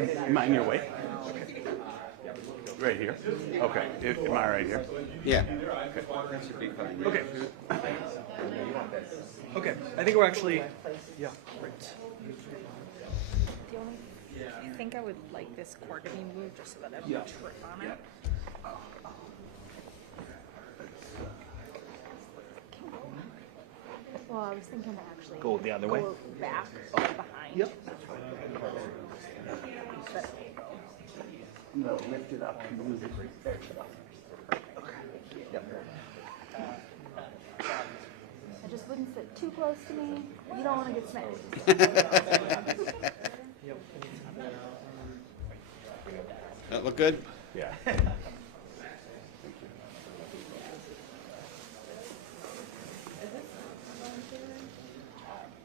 Am I in your way? Right here? Okay. Am I right here? Yeah. Okay. Okay, I think we're actually, yeah, right. The only, I think I would like this cord to be moved just so that I don't trip on it. Well, I was thinking to actually Go the other way? Go back behind. Yep. No, lift it up. Move it. Yep. I just wouldn't sit too close to me. You don't want to get smashed. That look good? Yeah.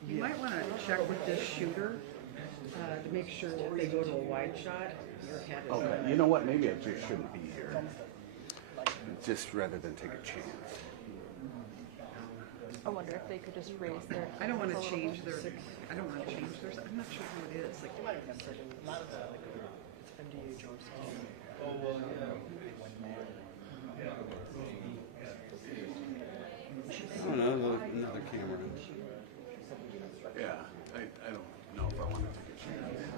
You might want to check with this shooter to make sure if they go to a wide shot, your head is Okay. You know what? Maybe I just shouldn't be here. Just rather than take a chance. I wonder if they could just raise their. I don't want to change their. I don't want to change theirs. I'm not sure who it is. Like, I don't know, another camera. Yeah. I don't know if I want to take a chance.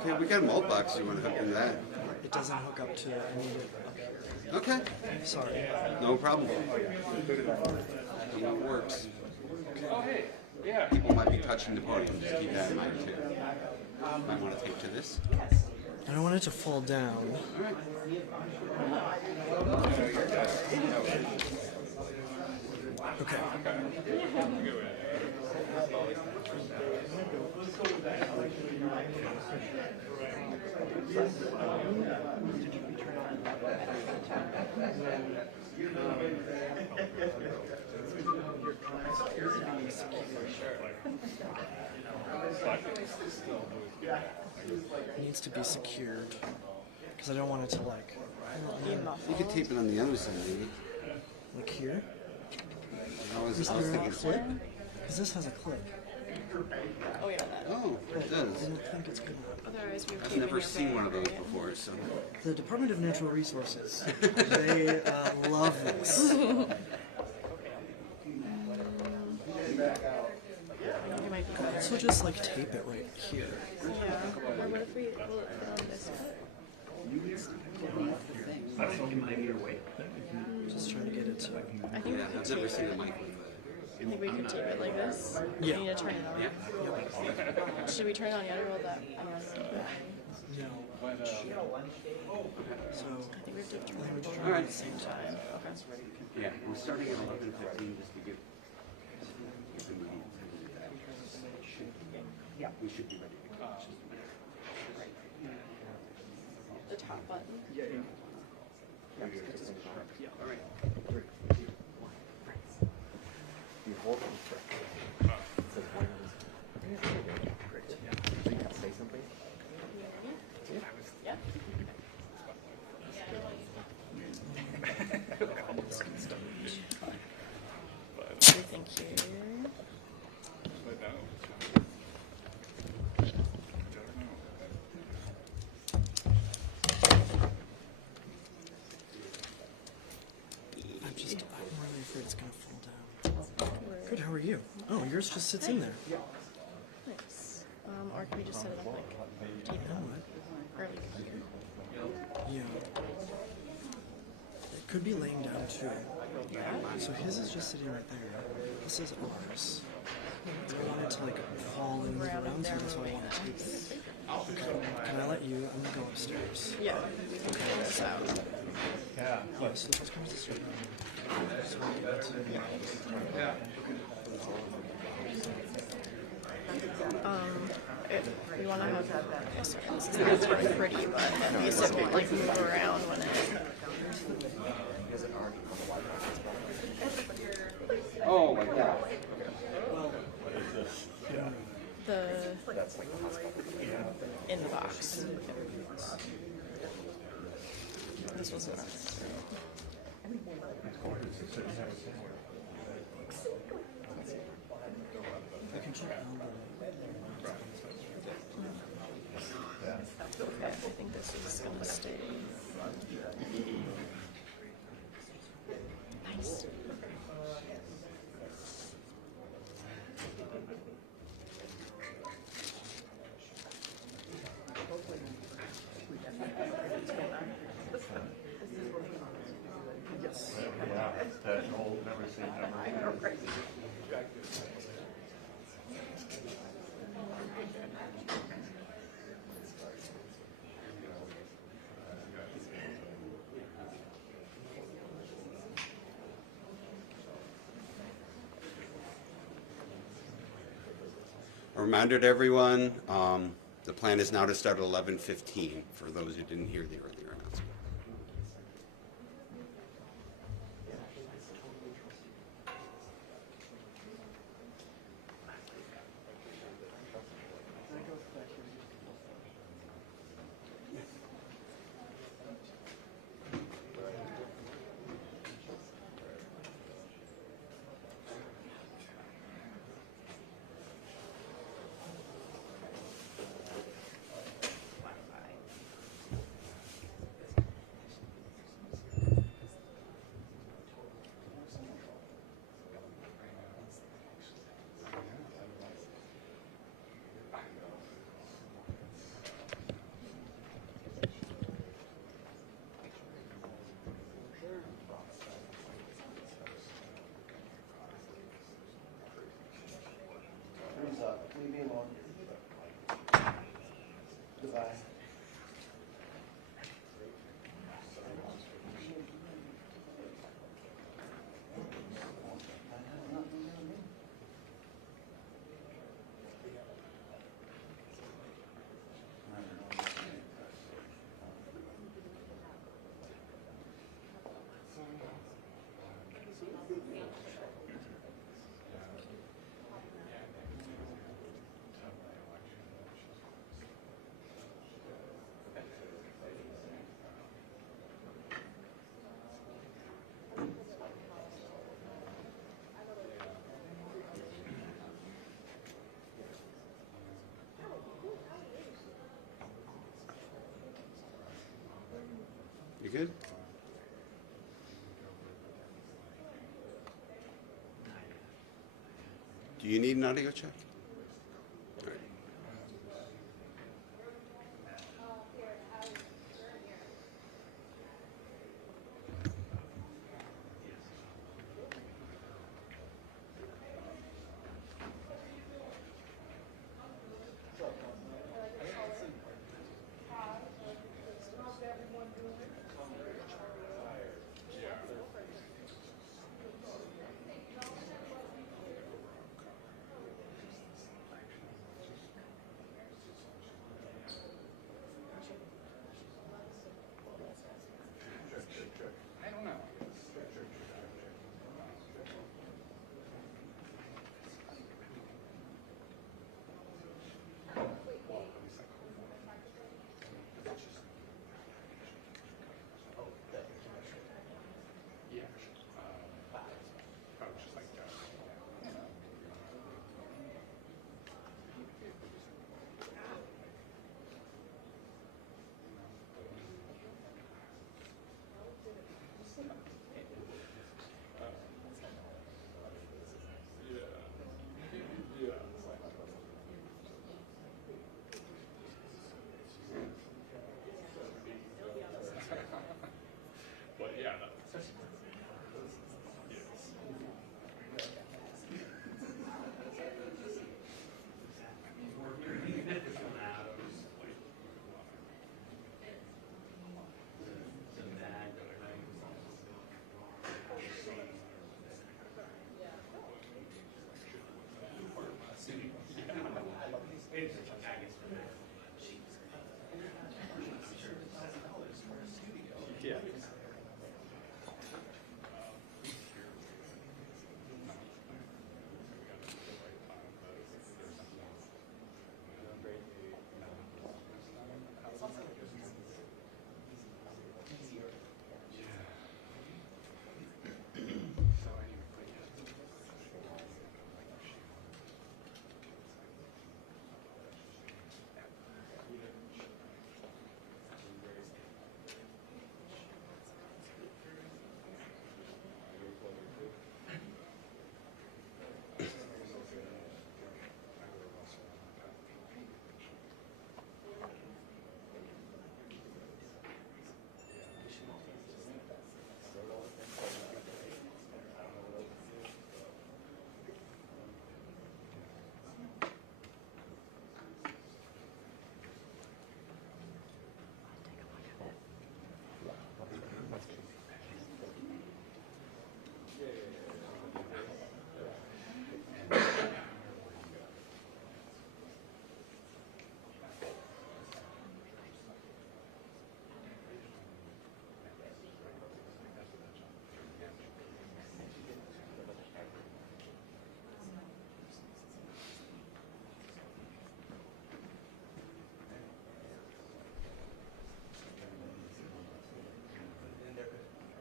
Okay, we got a malt box. You want to hook into that? It doesn't hook up to, I need it up here. Okay. Sorry. No problem. It works. People might be touching the podium. Just keep that in mind too. Might want to take to this. I don't want it to fall down. All right. Okay. It needs to be secured because I don't want it to like. You could tape it on the other side, maybe. Like here? I was Is there a thinking. clip? Because this has a clip. Oh yeah, that. Oh, it I does. don't think it's good. Otherwise, we I've never seen one of those before, so. The Department of Natural Resources, they love this. So just like tape it right here. Yeah. Or what if we will it fit on this one? Am I in your way? Just trying to get it to. I think we Yeah, could I've never tape seen a it. mic like that. I think we could tape it like this. Yeah. We need to turn it on. Yeah. Should we turn it on the other roll that? No. So I think we have to turn it on All right. at the same time. Okay. Yeah, we're starting at 11:15 just to give. Yeah, we should be ready to go. The top button. Yeah. All right. You hold them. It says when. Great. So you can say something. Yeah. Thank you. I'm really afraid it's gonna fall down. Good, how are you? Oh, yours just sits in there. Nice. Or can we just set it up like tape it You know up? what? Or like Yeah. It could be laying down too. So his is just sitting right there. This is ours. I want it to like fall and move around, so that's why I want to tape it. Can I let you? I'm gonna go upstairs. yeah, we can figure this out. Yeah, so let's come to the street. So we get to- You want to have that? Okay, sorry, this is not very pretty, but at least it won't like move around when it. Oh my God. The in the box. This was what I was. I can check on I think this is gonna stay. Nice. That old, never seen, never. A reminder to everyone, the plan is now to start at 11:15 for those who didn't hear the earlier announcement. Leave me alone. Goodbye. You good? Do you need an audio check? All right.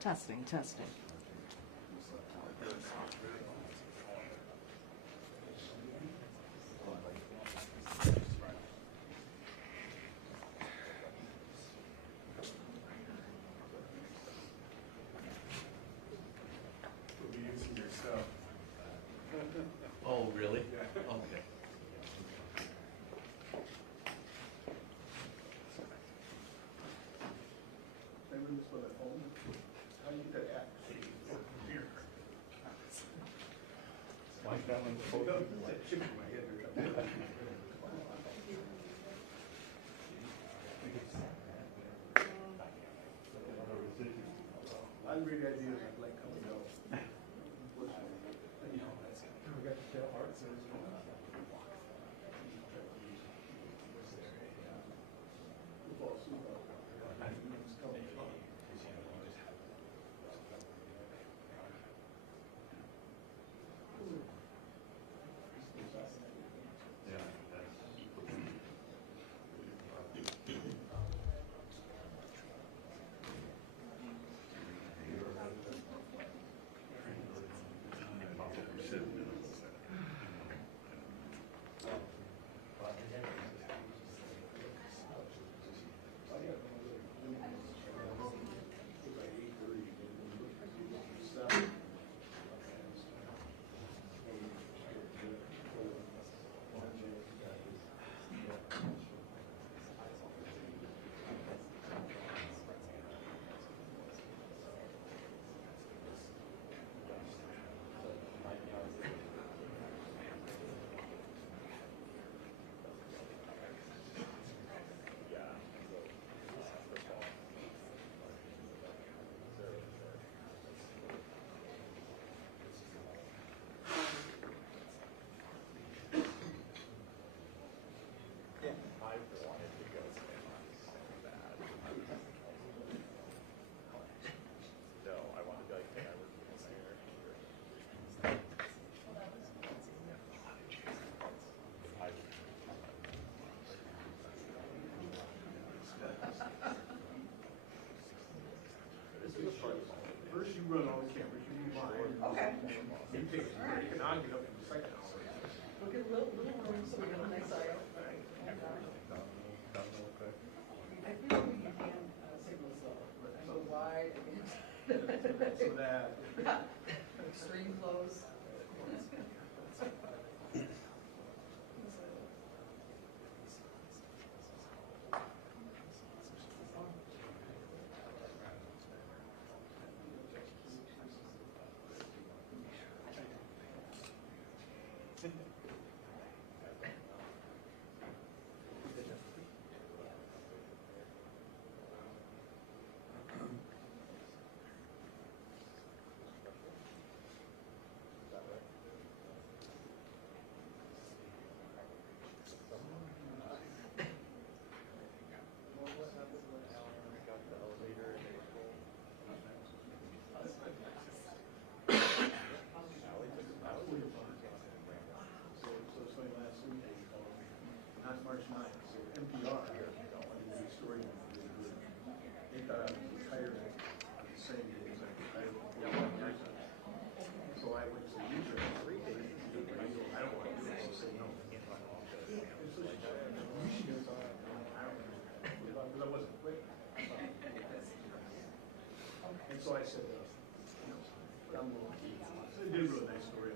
Testing, testing. Oh, really? Okay. First you run all the cameras, you move on. Okay. You take it, you can argue up in the second hour. Look at little room so we get a nice eye. I think we can signals though, so wide against. So that. Extreme close. March 9th, so NPR, the story, they thought I was retired on the same day as I retired. So I went to the user, I don't want to do it, so say no. She goes, I don't know, because I wasn't quick. And so I said, I'm going to, they did a really nice story.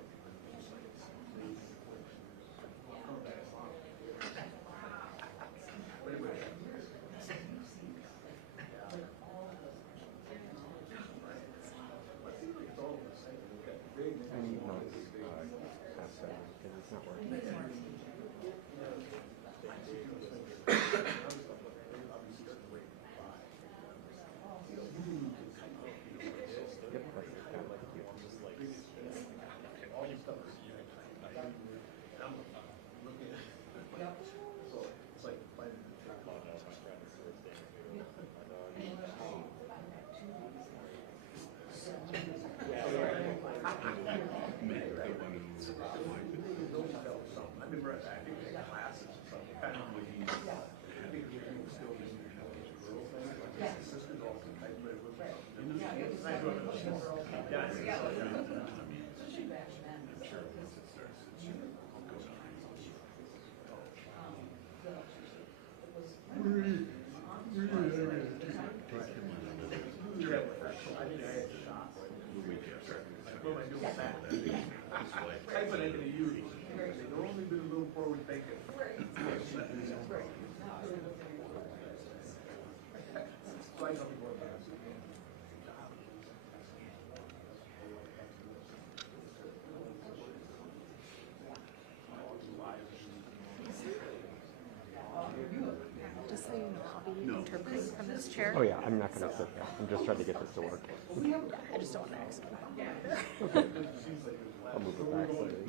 Type it into use. They're only been a little forward thinking. So I tell people about it. Just so you know, I'll be interpreting from this chair. Oh yeah, I'm not gonna sit there. I'm just trying to get this to work. I just don't want to accident. I'll move it back slightly.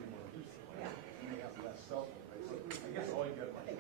I guess all you got to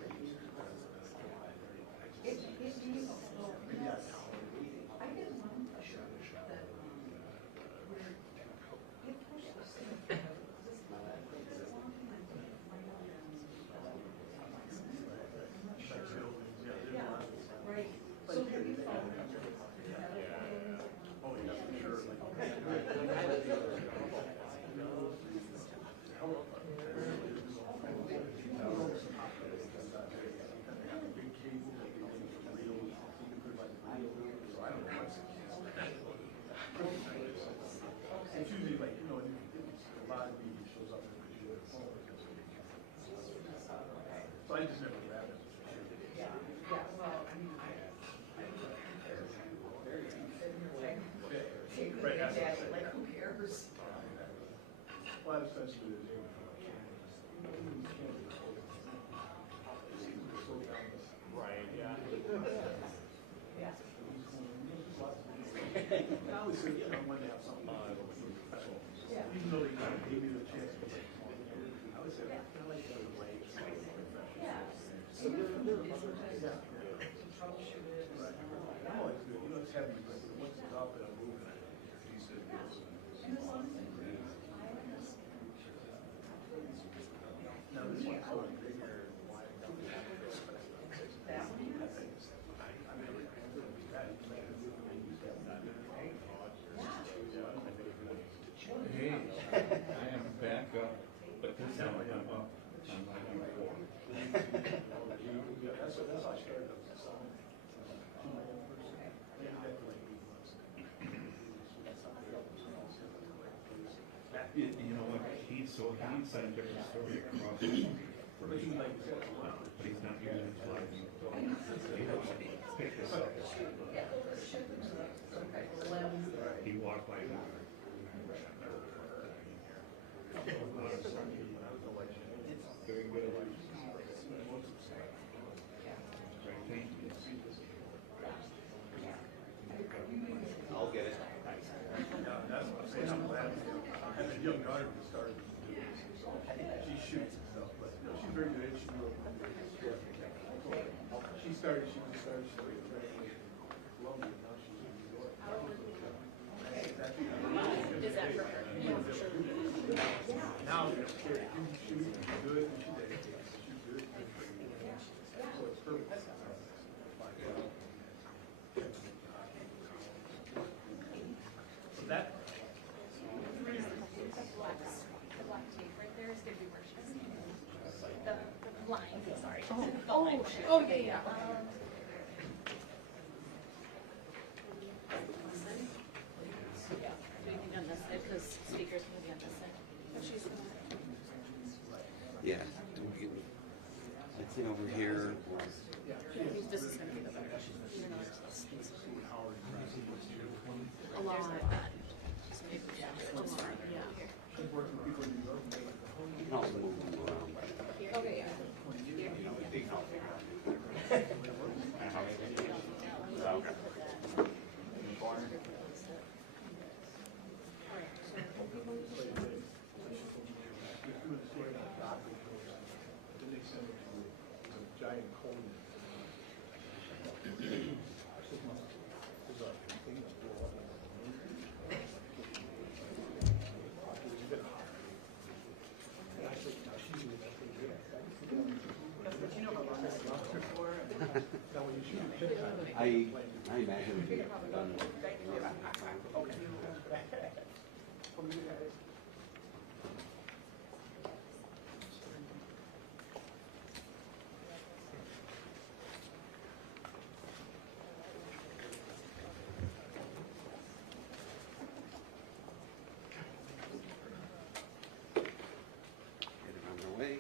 it's usually like, you know, a lot of media shows up in the phone. So I just never grab it. Right, that's what I'm saying. Like, who cares? Well, that's essentially it is. Right, yeah. I always say, you know, when they have something special, even though they kind of gave me the chance to say, I would say, I like the way it's So yeah. Troubleshoot it. right. I'm always good, you know, it's heavy, but once it's up and I'm moving it, he said, now this one's so bigger and wide. Hey, I am back up, but this time I'm up. I'm like before. That's how I started. You know what? He's had a different story across the street. But he's not using his life. Pick this up. He walked by him. Very good. Thank you. I'll get it. Yeah, that's what I'm saying, I'm glad. I have a young daughter who started to do this, so she shoots and stuff, but, you know, she's very good, she grew up. She just started, she was very Columbia, now she's in New York. Is that for her? Yeah, for sure. Now, you know, she shoots, she's good, and she's dedicated, she's good. So it's perfect. So that, The black tape right there is going to be where she's the line, sorry. Oh, yeah, yeah. Yeah, we can be on this side because speakers can be on this side. But she's Yeah. Let's see over here. this is going to be the better. Along with that. So maybe, yeah, just fine, yeah. she's working with people in New York. You can also move them around. Okay, yeah. They can all figure Then they send it to a giant cold. I imagine we've done. Get it on their way.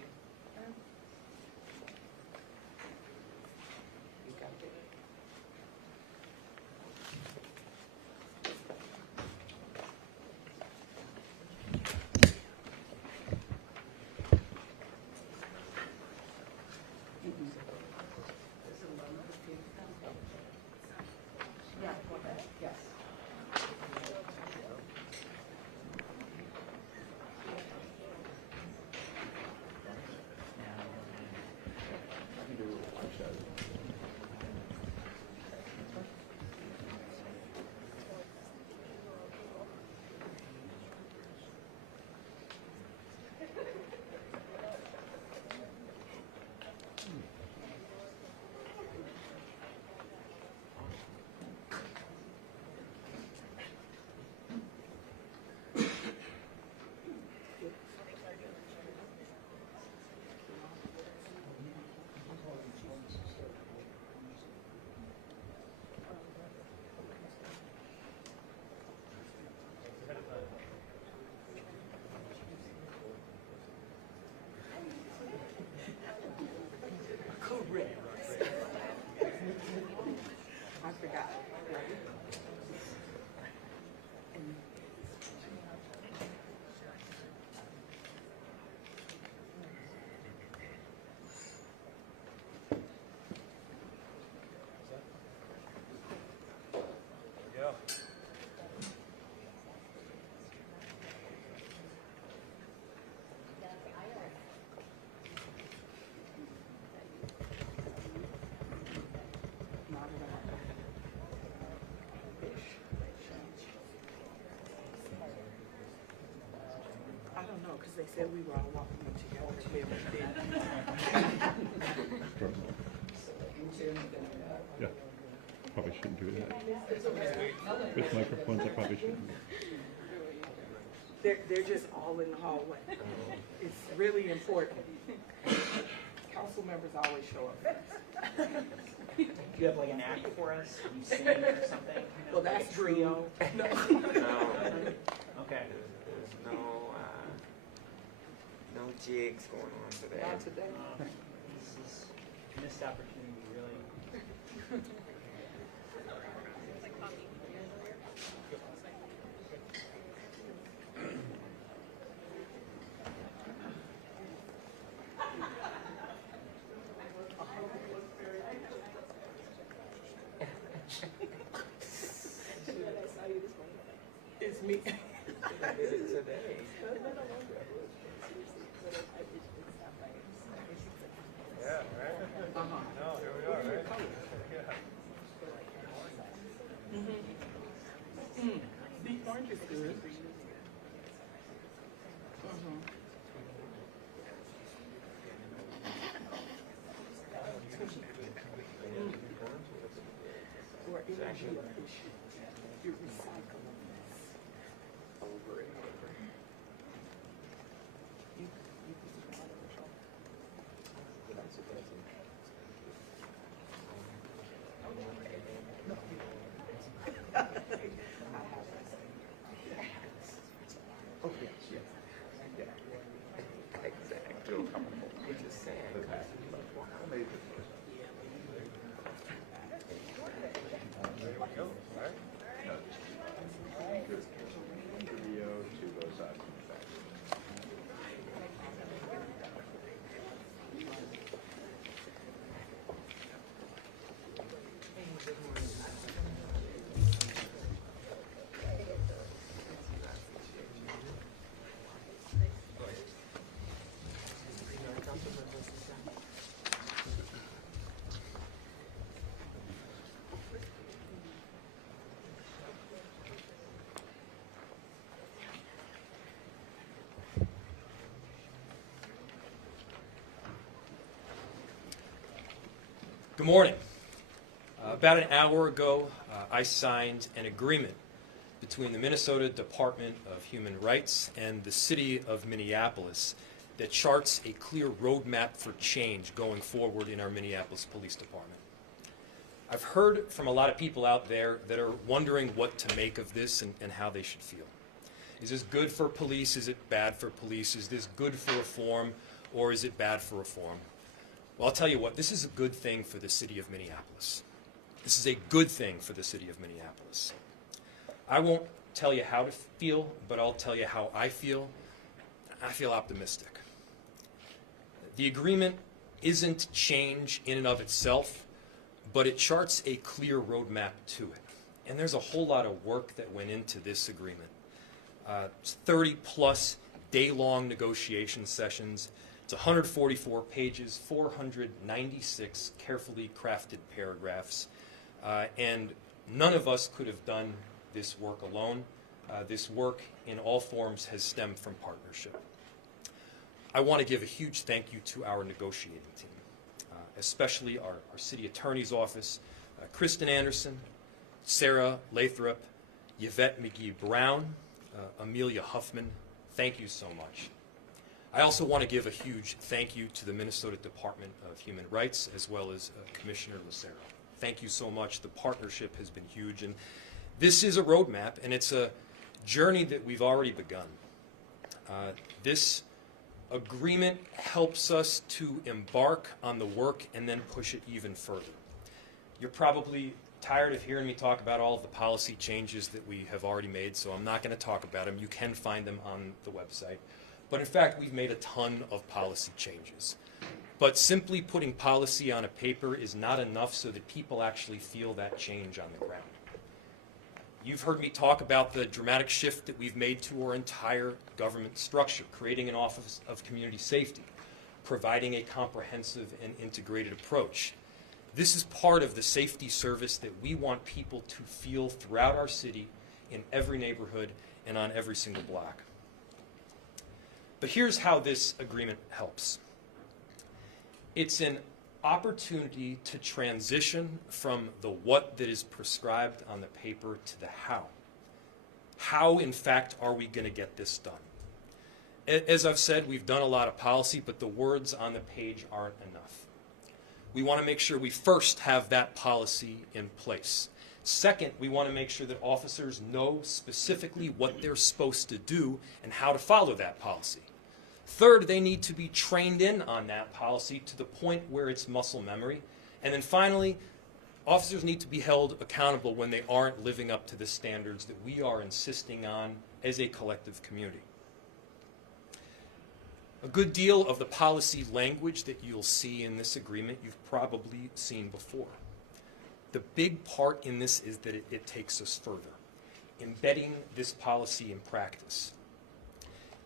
I forgot. I don't know, because they said we were all walking in together. We Yeah, probably shouldn't do that. With microphones, I probably shouldn't. They're just all in the hallway. It's really important. Council members always show up first. Do you have like an act for us? You sing or something? Well, that's trio. No. No. Okay. There's no jigs going on today. Not today. This is a missed opportunity, really. It's me. I did it today. Yeah, right? No, here we are, right? The orange is good. Or energy efficient. You're recycling this over and over. You can Oh, yes, yes. Yeah. Exactly. Which is sad. Good morning. About an hour ago, I signed an agreement between the Minnesota Department of Human Rights and the City of Minneapolis that charts a clear roadmap for change going forward in our Minneapolis Police Department. I've heard from a lot of people out there that are wondering what to make of this and how they should feel. Is this good for police? Is it bad for police? Is this good for reform, or is it bad for reform? Well, I'll tell you what, this is a good thing for the City of Minneapolis. This is a good thing for the City of Minneapolis. I won't tell you how to feel, but I'll tell you how I feel. I feel optimistic. The agreement isn't change in and of itself, but it charts a clear roadmap to it. And there's a whole lot of work that went into this agreement. 30-plus day-long negotiation sessions. It's 144 pages, 496 carefully crafted paragraphs. And none of us could have done this work alone. This work in all forms has stemmed from partnership. I want to give a huge thank you to our negotiating team, especially our city attorney's office, Kristen Anderson, Sarah Lathrop, Yvette McGee-Brown, Amelia Huffman. Thank you so much. I also want to give a huge thank you to the Minnesota Department of Human Rights as well as Commissioner Lucero. Thank you so much. The partnership has been huge, and this is a roadmap, and it's a journey that we've already begun. This agreement helps us to embark on the work and then push it even further. You're probably tired of hearing me talk about all of the policy changes that we have already made, so I'm not going to talk about them. You can find them on the website. But in fact, we've made a ton of policy changes. But simply putting policy on a paper is not enough so that people actually feel that change on the ground. You've heard me talk about the dramatic shift that we've made to our entire government structure, creating an Office of Community Safety, providing a comprehensive and integrated approach. This is part of the safety service that we want people to feel throughout our city, in every neighborhood, and on every single block. But here's how this agreement helps. It's an opportunity to transition from the what that is prescribed on the paper to the how. How, in fact, are we going to get this done? As I've said, we've done a lot of policy, but the words on the page aren't enough. We want to make sure we first have that policy in place. Second, we want to make sure that officers know specifically what they're supposed to do and how to follow that policy. Third, they need to be trained in on that policy to the point where it's muscle memory. And then finally, officers need to be held accountable when they aren't living up to the standards that we are insisting on as a collective community. A good deal of the policy language that you'll see in this agreement you've probably seen before. The big part in this is that it takes us further, embedding this policy in practice.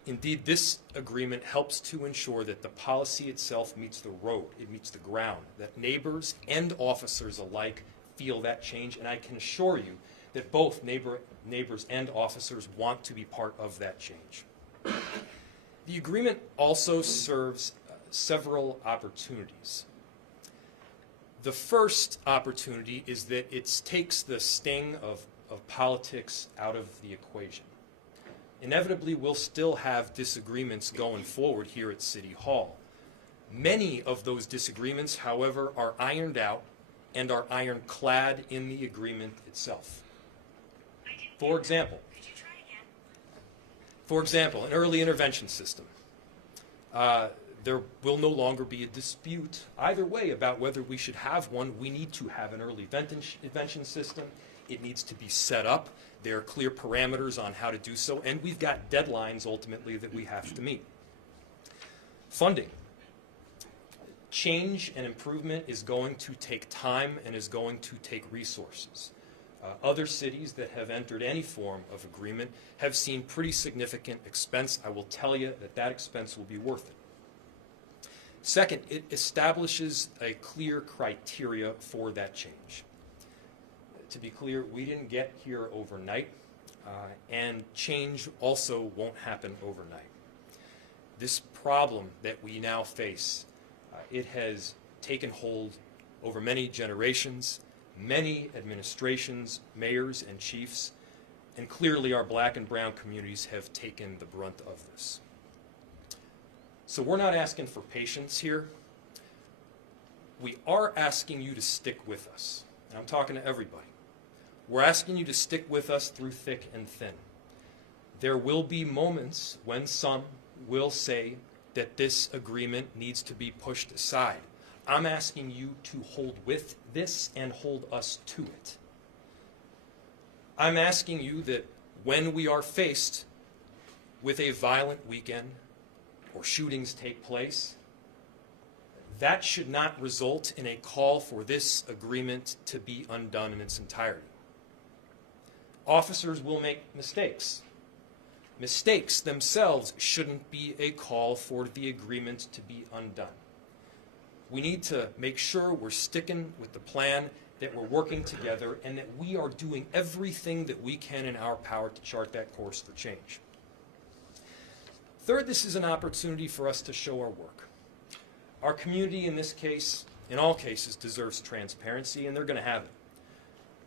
Indeed, this agreement helps to ensure that the policy itself meets the road, it meets the ground, that neighbors and officers alike feel that change, and I can assure you that both neighbors and officers want to be part of that change. The agreement also serves several opportunities. The first opportunity is that it takes the sting of politics out of the equation. Inevitably, we'll still have disagreements going forward here at City Hall. Many of those disagreements, however, are ironed out and are ironclad in the agreement itself. For example, an early intervention system. There will no longer be a dispute either way about whether we should have one. We need to have an early intervention system. It needs to be set up. There are clear parameters on how to do so, and we've got deadlines ultimately that we have to meet. Funding. Change and improvement is going to take time and is going to take resources. Other cities that have entered any form of agreement have seen pretty significant expense. I will tell you that that expense will be worth it. Second, it establishes a clear criteria for that change. To be clear, we didn't get here overnight, and change also won't happen overnight. This problem that we now face, it has taken hold over many generations, many administrations, mayors, and chiefs. And clearly our black and brown communities have taken the brunt of this. So we're not asking for patience here. We are asking you to stick with us. And I'm talking to everybody. We're asking you to stick with us through thick and thin. There will be moments when some will say that this agreement needs to be pushed aside. I'm asking you to hold with this and hold us to it. I'm asking you that when we are faced with a violent weekend or shootings take place, that should not result in a call for this agreement to be undone in its entirety. Officers will make mistakes. Mistakes themselves shouldn't be a call for the agreement to be undone. We need to make sure we're sticking with the plan, that we're working together, and that we are doing everything that we can in our power to chart that course for change. Third, this is an opportunity for us to show our work. Our community in this case, in all cases, deserves transparency, and they're going to have it.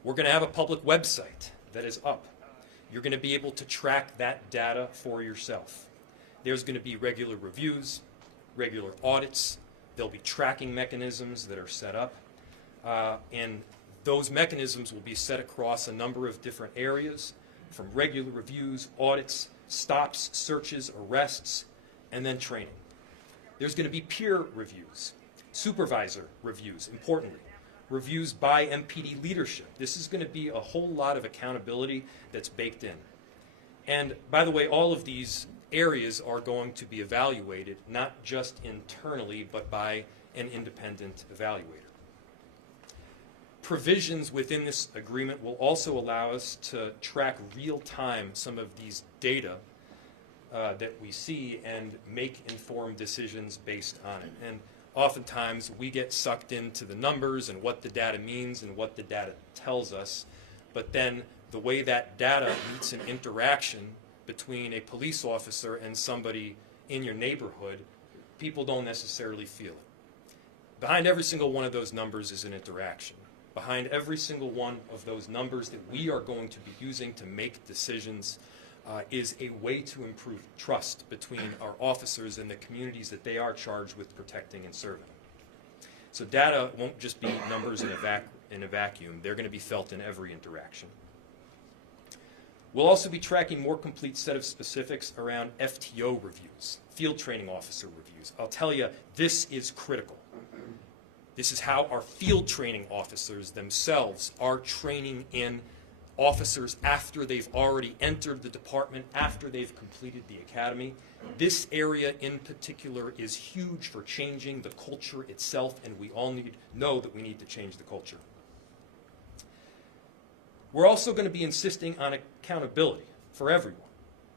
We're going to have a public website that is up. You're going to be able to track that data for yourself. There's going to be regular reviews, regular audits. There'll be tracking mechanisms that are set up. And those mechanisms will be set across a number of different areas, from regular reviews, audits, stops, searches, arrests, and then training. There's going to be peer reviews, supervisor reviews, importantly, reviews by MPD leadership. This is going to be a whole lot of accountability that's baked in. And by the way, all of these areas are going to be evaluated, not just internally, but by an independent evaluator. Provisions within this agreement will also allow us to track real-time some of these data that we see and make informed decisions based on it. And oftentimes we get sucked into the numbers and what the data means and what the data tells us, but then the way that data meets an interaction between a police officer and somebody in your neighborhood, people don't necessarily feel it. Behind every single one of those numbers is an interaction. Behind every single one of those numbers that we are going to be using to make decisions is a way to improve trust between our officers and the communities that they are charged with protecting and serving. So data won't just be numbers in a vacuum. They're going to be felt in every interaction. We'll also be tracking more complete set of specifics around FTO reviews, field training officer reviews. I'll tell you, this is critical. This is how our field training officers themselves are training in officers after they've already entered the department, after they've completed the academy. This area in particular is huge for changing the culture itself, and we all know that we need to change the culture. We're also going to be insisting on accountability for everyone,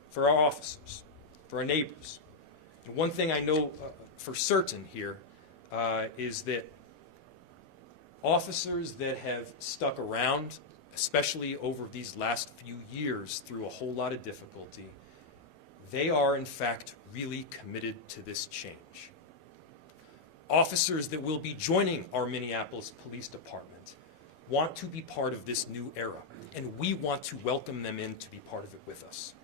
for our officers, for our neighbors. And one thing I know for certain here is that officers that have stuck around, especially over these last few years through a whole lot of difficulty, they are in fact really committed to this change. Officers that will be joining our Minneapolis Police Department want to be part of this new era, and we want to welcome them in to be part of it with us.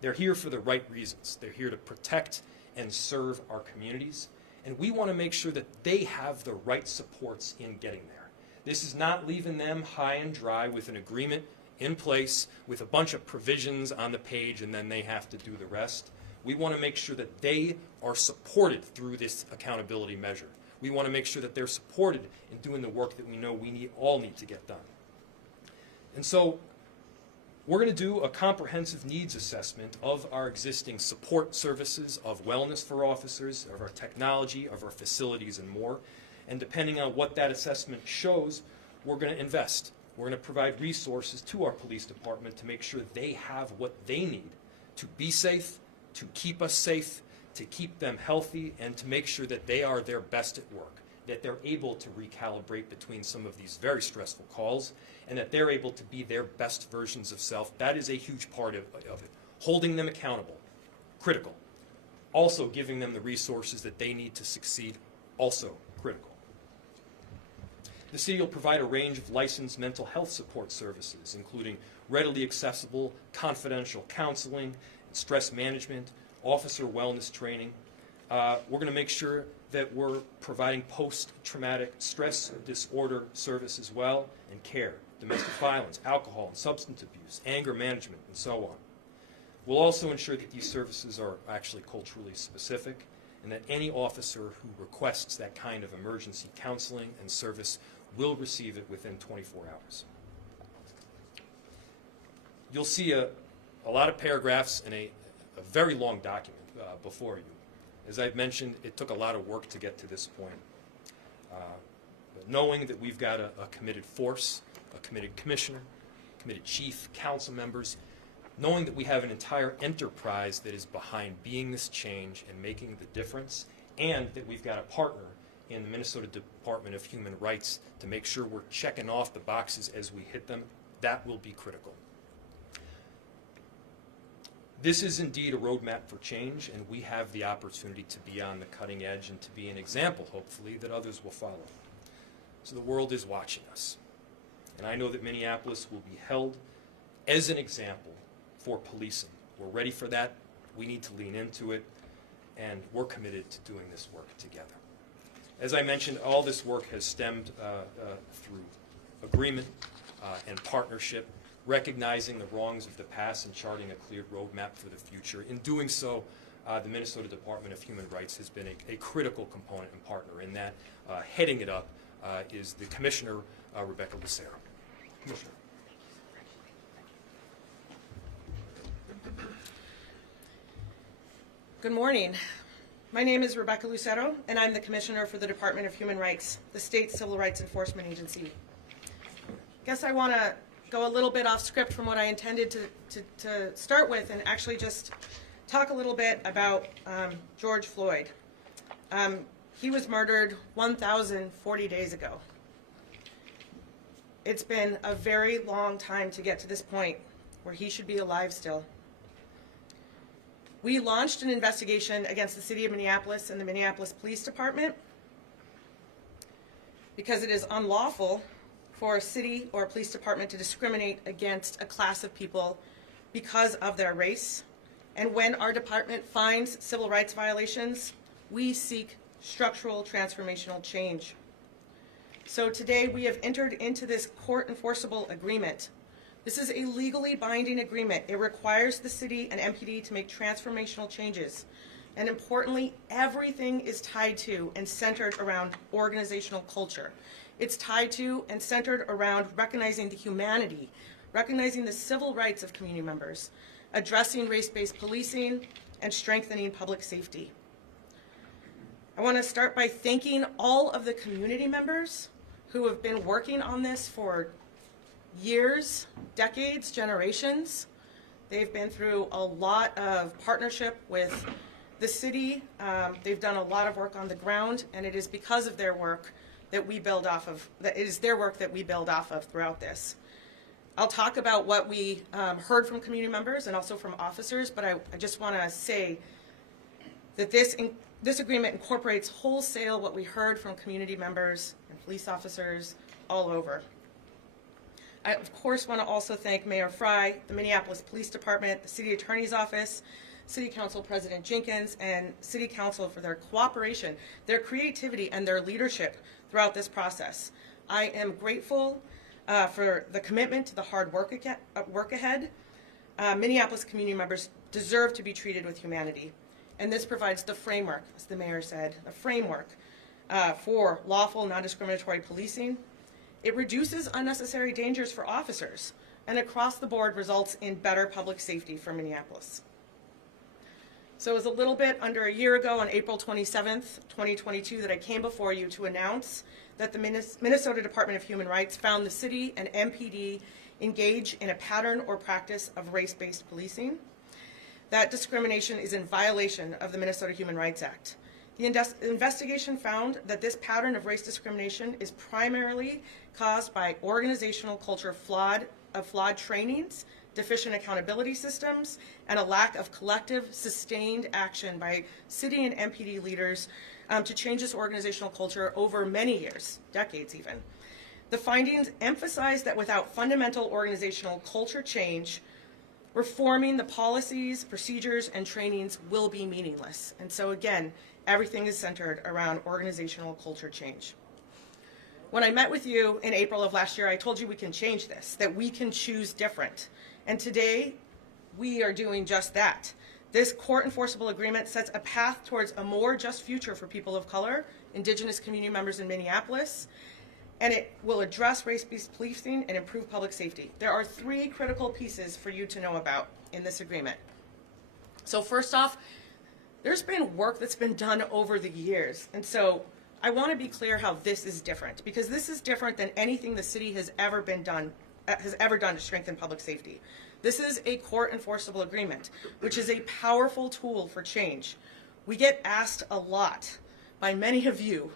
They're here for the right reasons. They're here to protect and serve our communities, and we want to make sure that they have the right supports in getting there. This is not leaving them high and dry with an agreement in place with a bunch of provisions on the page and then they have to do the rest. We want to make sure that they are supported through this accountability measure. We want to make sure that they're supported in doing the work that we know we all need to get done. And so we're going to do a comprehensive needs assessment of our existing support services, of wellness for officers, of our technology, of our facilities, and more. And depending on what that assessment shows, we're going to invest. We're going to provide resources to our police department to make sure they have what they need to be safe, to keep us safe, to keep them healthy, and to make sure that they are their best at work, that they're able to recalibrate between some of these very stressful calls, and that they're able to be their best versions of self. That is a huge part of it. Holding them accountable, critical. Also giving them the resources that they need to succeed, also critical. The city will provide a range of licensed mental health support services, including readily accessible, confidential counseling, stress management, officer wellness training. We're going to make sure that we're providing post-traumatic stress disorder service as well, and care, domestic violence, alcohol and substance abuse, anger management, and so on. We'll also ensure that these services are actually culturally specific, and that any officer who requests that kind of emergency counseling and service will receive it within 24 hours. You'll see a lot of paragraphs in a very long document before you. As I've mentioned, it took a lot of work to get to this point. But knowing that we've got a committed force, a committed commissioner, committed chief, council members, knowing that we have an entire enterprise that is behind being this change and making the difference, and that we've got a partner in the Minnesota Department of Human Rights to make sure we're checking off the boxes as we hit them, that will be critical. This is indeed a roadmap for change, and we have the opportunity to be on the cutting edge and to be an example, hopefully, that others will follow. So the world is watching us. And I know that Minneapolis will be held as an example for policing. We're ready for that. We need to lean into it, and we're committed to doing this work together. As I mentioned, all this work has stemmed through agreement and partnership, recognizing the wrongs of the past and charting a clear roadmap for the future. In doing so, the Minnesota Department of Human Rights has been a critical component and partner in that. Heading it up is the Commissioner, Rebecca Lucero. Commissioner. Good morning. My name is Rebecca Lucero, and I'm the Commissioner for the Department of Human Rights, the state's civil rights enforcement agency. Guess I want to go a little bit off script from what I intended to start with and actually just talk a little bit about George Floyd. He was murdered 1,040 days ago. It's been a very long time to get to this point where he should be alive still. We launched an investigation against the City of Minneapolis and the Minneapolis Police Department because it is unlawful for a city or a police department to discriminate against a class of people because of their race. And when our department finds civil rights violations, we seek structural transformational change. So today we have entered into this court-enforceable agreement. This is a legally binding agreement. It requires the city and MPD to make transformational changes. And importantly, everything is tied to and centered around organizational culture. It's tied to and centered around recognizing the humanity, recognizing the civil rights of community members, addressing race-based policing, and strengthening public safety. I want to start by thanking all of the community members who have been working on this for years, decades, generations. They've been through a lot of partnership with the city. They've done a lot of work on the ground, and it is because of their work that we build off of, that it is their work that we build off of throughout this. I'll talk about what we heard from community members and also from officers, but I just want to say that this agreement incorporates wholesale what we heard from community members and police officers all over. I, of course, want to also thank Mayor Frey, the Minneapolis Police Department, the City Attorney's Office, City Council President Jenkins, and City Council for their cooperation, their creativity, and their leadership throughout this process. I am grateful for the commitment to the hard work ahead. Minneapolis community members deserve to be treated with humanity, and this provides the framework, as the mayor said, the framework for lawful, non-discriminatory policing. It reduces unnecessary dangers for officers, and across the board results in better public safety for Minneapolis. So it was a little bit under a year ago, on April 27th, 2022, that I came before you to announce that the Minnesota Department of Human Rights found the city and MPD engage in a pattern or practice of race-based policing. That discrimination is in violation of the Minnesota Human Rights Act. The investigation found that this pattern of race discrimination is primarily caused by organizational culture flawed trainings, deficient accountability systems, and a lack of collective, sustained action by city and MPD leaders to change this organizational culture over many years, decades even. The findings emphasize that without fundamental organizational culture change, reforming the policies, procedures, and trainings will be meaningless. And so again, everything is centered around organizational culture change. When I met with you in April of last year, I told you we can change this, that we can choose different. And today, we are doing just that. This court-enforceable agreement sets a path towards a more just future for people of color, Indigenous community members in Minneapolis, and it will address race-based policing and improve public safety. There are 3 critical pieces for you to know about in this agreement. So first off, there's been work that's been done over the years, and so I want to be clear how this is different, because this is different than anything the city has ever done to strengthen public safety. This is a court-enforceable agreement, which is a powerful tool for change. We get asked a lot by many of you,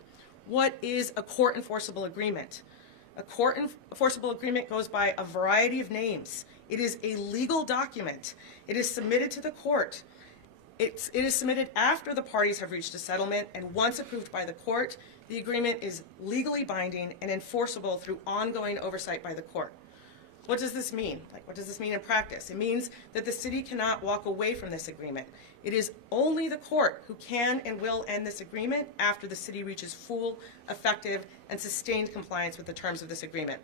what is a court-enforceable agreement? A court-enforceable agreement goes by a variety of names. It is a legal document. It is submitted to the court. It is submitted after the parties have reached a settlement, and once approved by the court, the agreement is legally binding and enforceable through ongoing oversight by the court. What does this mean? What does this mean in practice? It means that the city cannot walk away from this agreement. It is only the court who can and will end this agreement after the city reaches full, effective, and sustained compliance with the terms of this agreement.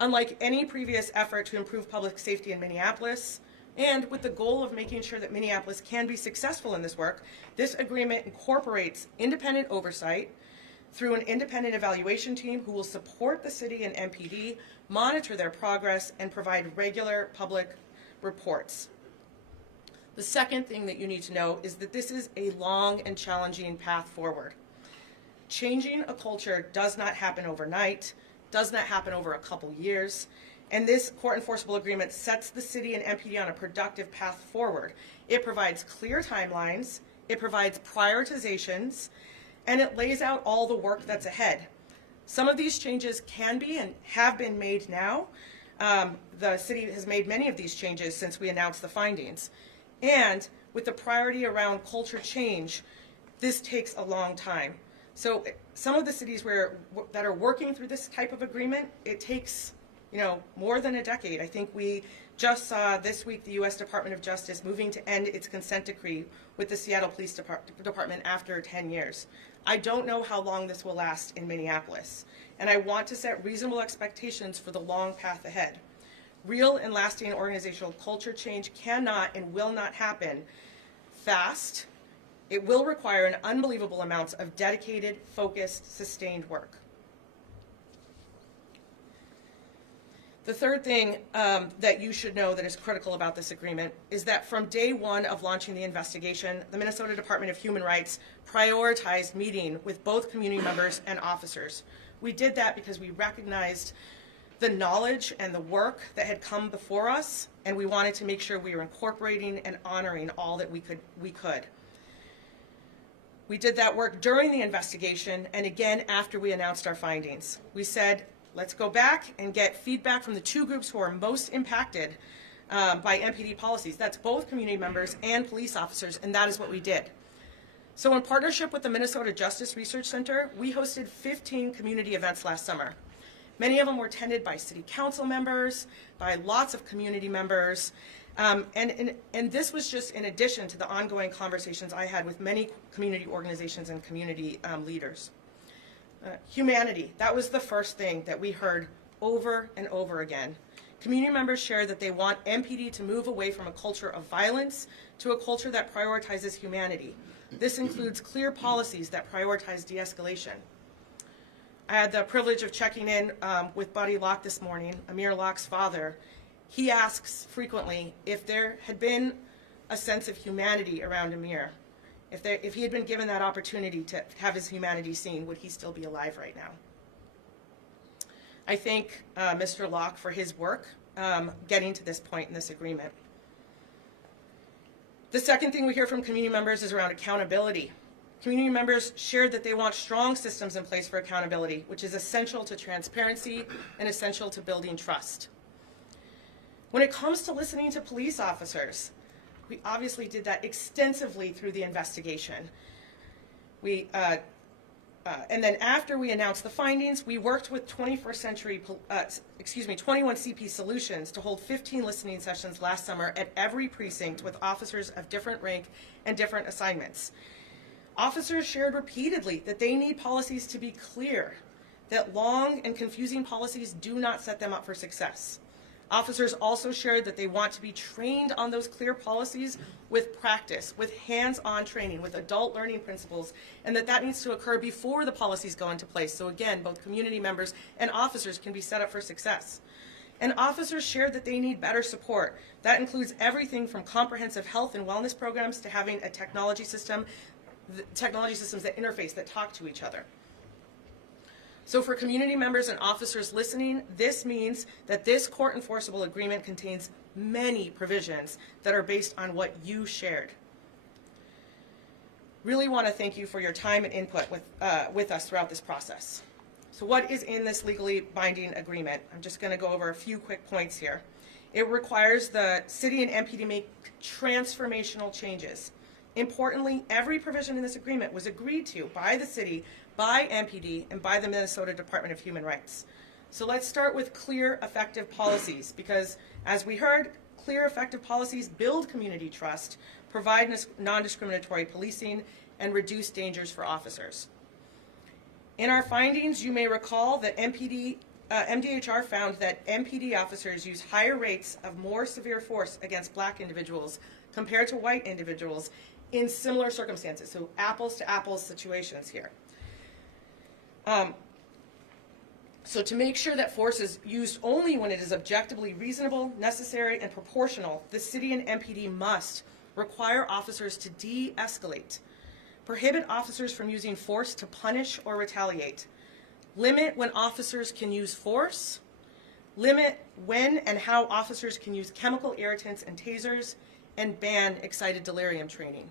Unlike any previous effort to improve public safety in Minneapolis, and with the goal of making sure that Minneapolis can be successful in this work, this agreement incorporates independent oversight through an independent evaluation team who will support the city and MPD, monitor their progress, and provide regular public reports. The second thing that you need to know is that this is a long and challenging path forward. Changing a culture does not happen overnight, does not happen over a couple years, and this court-enforceable agreement sets the city and MPD on a productive path forward. It provides clear timelines, it provides prioritizations, and it lays out all the work that's ahead. Some of these changes can be and have been made now. The city has made many of these changes since we announced the findings. And with the priority around culture change, this takes a long time. So some of the cities that are working through this type of agreement, it takes more than a decade. I think we just saw this week the U.S. Department of Justice moving to end its consent decree with the Seattle Police Department after 10 years. I don't know how long this will last in Minneapolis, and I want to set reasonable expectations for the long path ahead. Real and lasting organizational culture change cannot and will not happen fast. It will require an unbelievable amounts of dedicated, focused, sustained work. The third thing that you should know that is critical about this agreement is that from day one of launching the investigation, the Minnesota Department of Human Rights prioritized meeting with both community members and officers. We did that because we recognized the knowledge and the work that had come before us, and we wanted to make sure we were incorporating and honoring all that we could. We did that work during the investigation and again after we announced our findings. We said, let's go back and get feedback from the 2 groups who are most impacted by MPD policies. That's both community members and police officers, and that is what we did. So in partnership with the Minnesota Justice Research Center, we hosted 15 community events last summer. Many of them were attended by city council members, by lots of community members, and this was just in addition to the ongoing conversations I had with many community organizations and community leaders. Humanity, that was the first thing that we heard over and over again. Community members shared that they want MPD to move away from a culture of violence to a culture that prioritizes humanity. This includes clear policies that prioritize de-escalation. I had the privilege of checking in with Buddy Locke this morning, Amir Locke's father. He asks frequently if there had been a sense of humanity around Amir. If he had been given that opportunity to have his humanity seen, would he still be alive right now? I thank Mr. Locke for his work getting to this point in this agreement. The second thing we hear from community members is around accountability. Community members shared that they want strong systems in place for accountability, which is essential to transparency and essential to building trust. When it comes to listening to police officers, we obviously did that extensively through the investigation. And then after we announced the findings, we worked with 21 CP Solutions to hold 15 listening sessions last summer at every precinct with officers of different rank and different assignments. Officers shared repeatedly that they need policies to be clear, that long and confusing policies do not set them up for success. Officers also shared that they want to be trained on those clear policies with practice, with hands-on training, with adult learning principles, and that needs to occur before the policies go into place. So again, both community members and officers can be set up for success. And officers shared that they need better support. That includes everything from comprehensive health and wellness programs to having a technology systems that interface, that talk to each other. So for community members and officers listening, this means that this court-enforceable agreement contains many provisions that are based on what you shared. Really want to thank you for your time and input with us throughout this process. So what is in this legally binding agreement? I'm just going to go over a few quick points here. It requires the city and MP to make transformational changes. Importantly, every provision in this agreement was agreed to by the city, by MPD, and by the Minnesota Department of Human Rights. So let's start with clear, effective policies, because as we heard, clear, effective policies build community trust, provide non-discriminatory policing, and reduce dangers for officers. In our findings, you may recall that MDHR found that MPD officers use higher rates of more severe force against black individuals compared to white individuals in similar circumstances, so apples to apples situations here. So to make sure that force is used only when it is objectively reasonable, necessary, and proportional, the city and MPD must require officers to de-escalate, prohibit officers from using force to punish or retaliate, limit when officers can use force, limit when and how officers can use chemical irritants and tasers, and ban excited delirium training.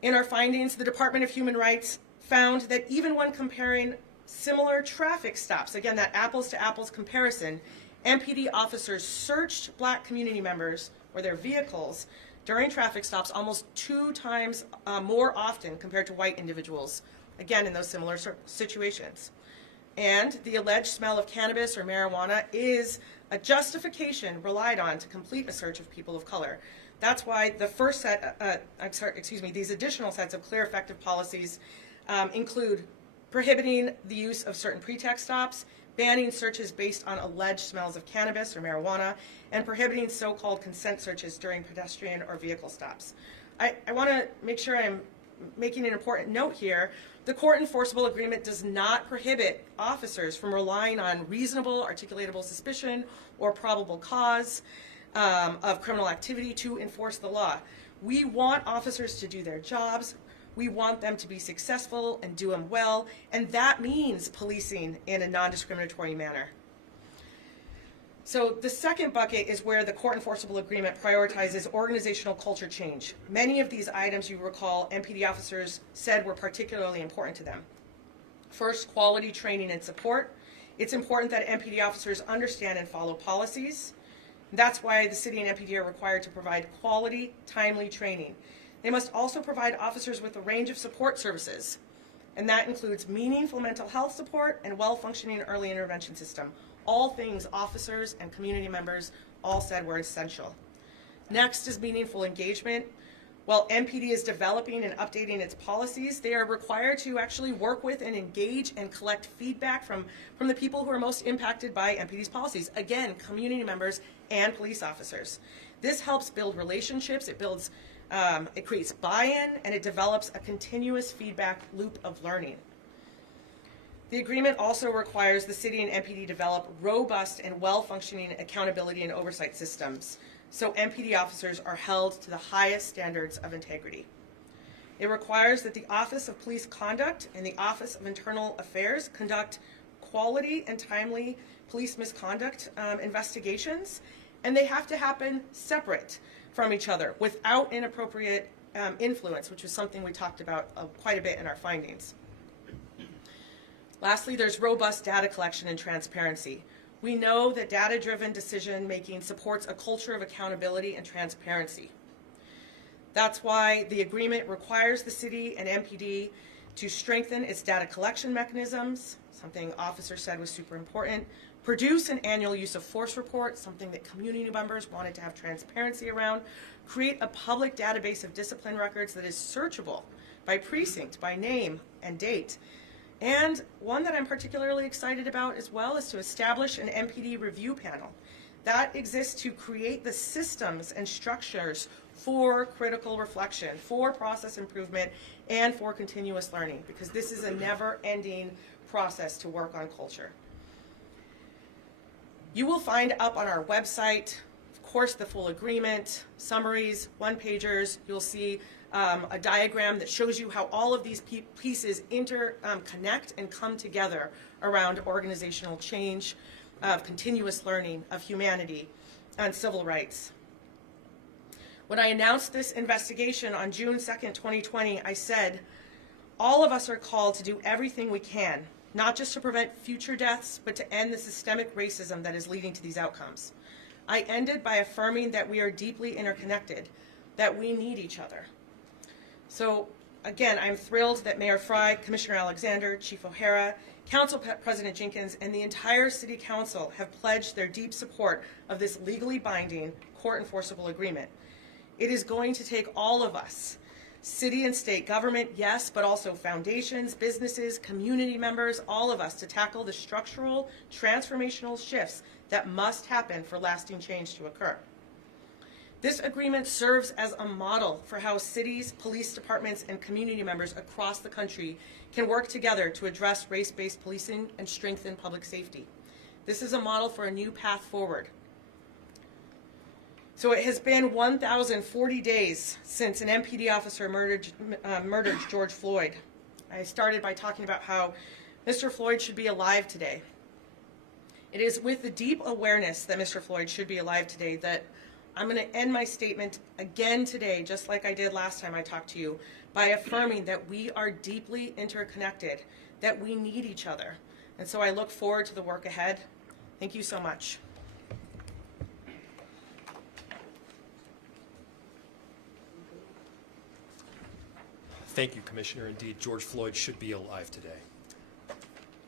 In our findings, the Department of Human Rights found that even when comparing similar traffic stops, again, that apples to apples comparison, MPD officers searched black community members or their vehicles during traffic stops almost 2 times more often compared to white individuals, again, in those similar situations. And the alleged smell of cannabis or marijuana is a justification relied on to complete a search of people of color. That's why the first set, these additional sets of clear, effective policies include prohibiting the use of certain pretext stops, banning searches based on alleged smells of cannabis or marijuana, and prohibiting so-called consent searches during pedestrian or vehicle stops. I want to make sure I'm making an important note here. The court-enforceable agreement does not prohibit officers from relying on reasonable, articulatable suspicion or probable cause of criminal activity to enforce the law. We want officers to do their jobs. We want them to be successful and do them well, and that means policing in a non-discriminatory manner. So the second bucket is where the court-enforceable agreement prioritizes organizational culture change. Many of these items, you recall, MPD officers said were particularly important to them. First, quality training and support. It's important that MPD officers understand and follow policies. That's why the city and MPD are required to provide quality, timely training. They must also provide officers with a range of support services, and that includes meaningful mental health support and well-functioning early intervention system. All things officers and community members all said were essential. Next is meaningful engagement. While MPD is developing and updating its policies, they are required to actually work with and engage and collect feedback from the people who are most impacted by MPD's policies. Again, community members and police officers. This helps build relationships, it creates buy-in, and it develops a continuous feedback loop of learning. The agreement also requires the city and MPD develop robust and well-functioning accountability and oversight systems, so MPD officers are held to the highest standards of integrity. It requires that the Office of Police Conduct and the Office of Internal Affairs conduct quality and timely police misconduct investigations, and they have to happen separate from each other without inappropriate influence, which is something we talked about quite a bit in our findings. Lastly, there's robust data collection and transparency. We know that data-driven decision-making supports a culture of accountability and transparency. That's why the agreement requires the city and MPD to strengthen its data collection mechanisms, something officers said was super important, produce an annual use of force report, something that community members wanted to have transparency around, create a public database of discipline records that is searchable by precinct, by name and date. And one that I'm particularly excited about as well is to establish an MPD review panel that exists to create the systems and structures for critical reflection, for process improvement, and for continuous learning, because this is a never-ending process to work on culture. You will find up on our website, of course, the full agreement, summaries, one-pagers. You'll see a diagram that shows you how all of these pieces interconnect and come together around organizational change, of continuous learning, of humanity, and civil rights. When I announced this investigation on June 2nd, 2020, I said, all of us are called to do everything we can, not just to prevent future deaths, but to end the systemic racism that is leading to these outcomes. I ended by affirming that we are deeply interconnected, that we need each other. So again, I'm thrilled that Mayor Frey, Commissioner Alexander, Chief O'Hara, Council President Jenkins, and the entire City Council have pledged their deep support of this legally binding, court-enforceable agreement. It is going to take all of us, city and state government, yes, but also foundations, businesses, community members, all of us, to tackle the structural, transformational shifts that must happen for lasting change to occur. This agreement serves as a model for how cities, police departments, and community members across the country can work together to address race-based policing and strengthen public safety. This is a model for a new path forward. So it has been 1,040 days since an MPD officer murdered George Floyd. I started by talking about how Mr. Floyd should be alive today. It is with the deep awareness that Mr. Floyd should be alive today that I'm going to end my statement again today, just like I did last time I talked to you, by affirming that we are deeply interconnected, that we need each other. And so I look forward to the work ahead. Thank you so much. Thank you, Commissioner. Indeed, George Floyd should be alive today.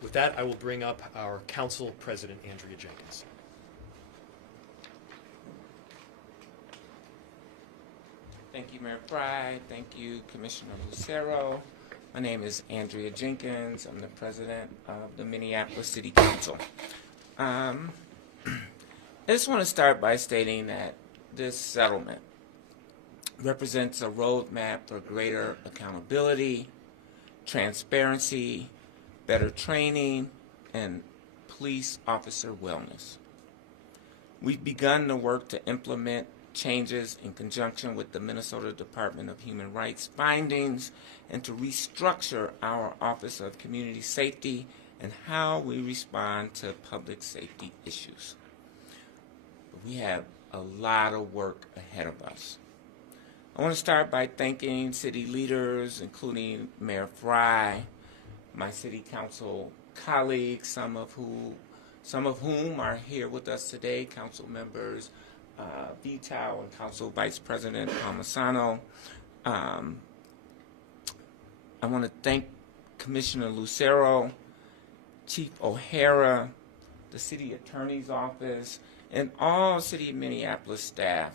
With that, I will bring up our Council President, Andrea Jenkins. Thank you, Mayor Frey. Thank you, Commissioner Lucero. My name is Andrea Jenkins. I'm the president of the Minneapolis City Council. I just want to start by stating that this settlement represents a roadmap for greater accountability, transparency, better training, and police officer wellness. We've begun the work to implement changes in conjunction with the Minnesota Department of Human Rights findings and to restructure our Office of Community Safety and how we respond to public safety issues. We have a lot of work ahead of us. I want to start by thanking city leaders, including Mayor Frey, my city council colleagues, some of whom are here with us today, council members Vitow and Council Vice President Palmisano. I want to thank Commissioner Lucero, Chief O'Hara, the City Attorney's Office, and all City of Minneapolis staff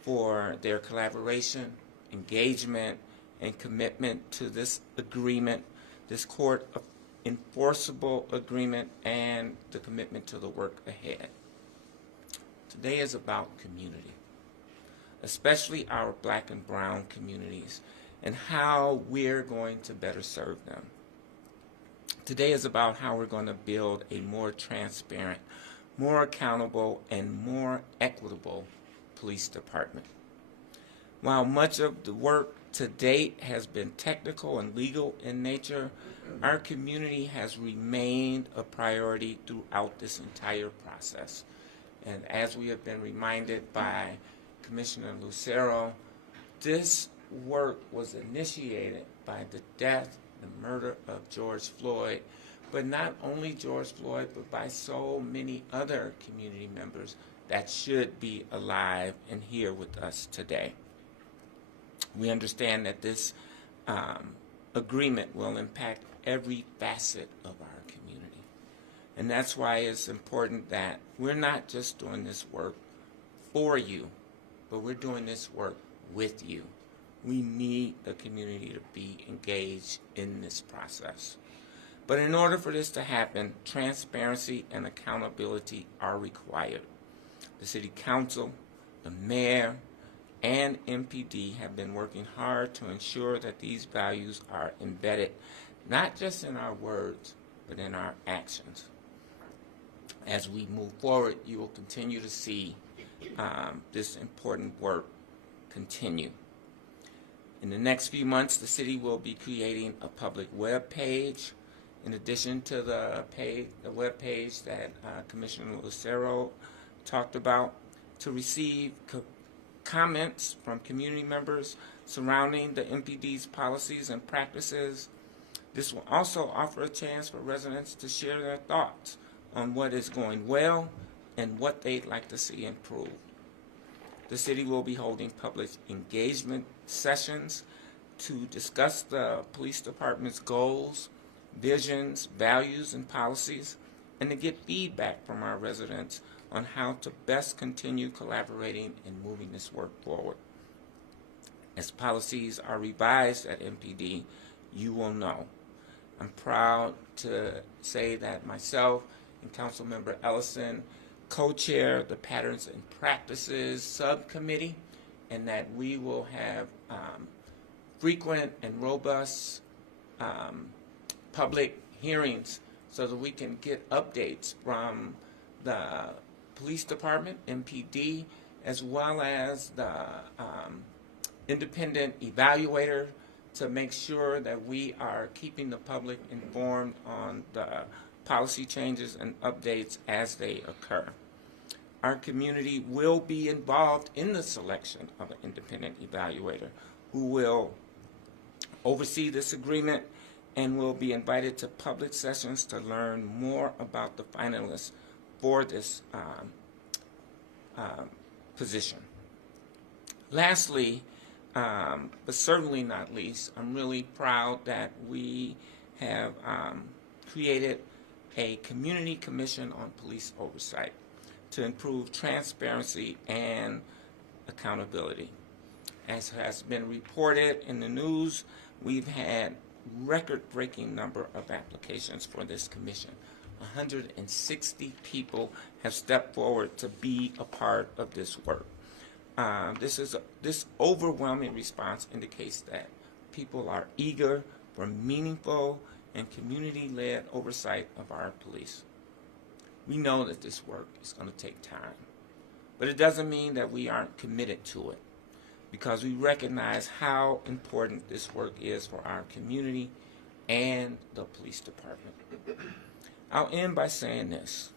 for their collaboration, engagement, and commitment to this agreement, this court-enforceable agreement, and the commitment to the work ahead. Today is about community, especially our black and brown communities, and how we're going to better serve them. Today is about how we're going to build a more transparent, more accountable, and more equitable police department. While much of the work to date has been technical and legal in nature, our community has remained a priority throughout this entire process. And as we have been reminded by Commissioner Lucero, this work was initiated by the death, the murder of George Floyd, but not only George Floyd, but by so many other community members that should be alive and here with us today. We understand that this agreement will impact every facet of our community. And that's why it's important that we're not just doing this work for you, but we're doing this work with you. We need the community to be engaged in this process. But in order for this to happen, transparency and accountability are required. The City Council, the Mayor, and MPD have been working hard to ensure that these values are embedded not just in our words, but in our actions. As we move forward, you will continue to see this important work continue. In the next few months, the city will be creating a public web page in addition to the web page that Commissioner Lucero talked about, to receive comments from community members surrounding the MPD's policies and practices. This will also offer a chance for residents to share their thoughts on what is going well and what they'd like to see improved. The city will be holding public engagement sessions to discuss the police department's goals, visions, values, and policies, and to get feedback from our residents on how to best continue collaborating and moving this work forward. As policies are revised at MPD, you will know. I'm proud to say that myself and Councilmember Ellison co-chair the Patterns and Practices Subcommittee, and that we will have frequent and robust public hearings so that we can get updates from the police department, MPD, as well as the independent evaluator, to make sure that we are keeping the public informed on the policy changes and updates as they occur. Our community will be involved in the selection of an independent evaluator who will oversee this agreement and will be invited to public sessions to learn more about the finalists for this position. Lastly, but certainly not least, I'm really proud that we have created a community commission on police oversight to improve transparency and accountability. As has been reported in the news, we've had record-breaking number of applications for this commission. 160 people have stepped forward to be a part of this work. This overwhelming response indicates that people are eager for meaningful and community-led oversight of our police. We know that this work is going to take time, but it doesn't mean that we aren't committed to it, because we recognize how important this work is for our community and the police department. I'll end by saying this.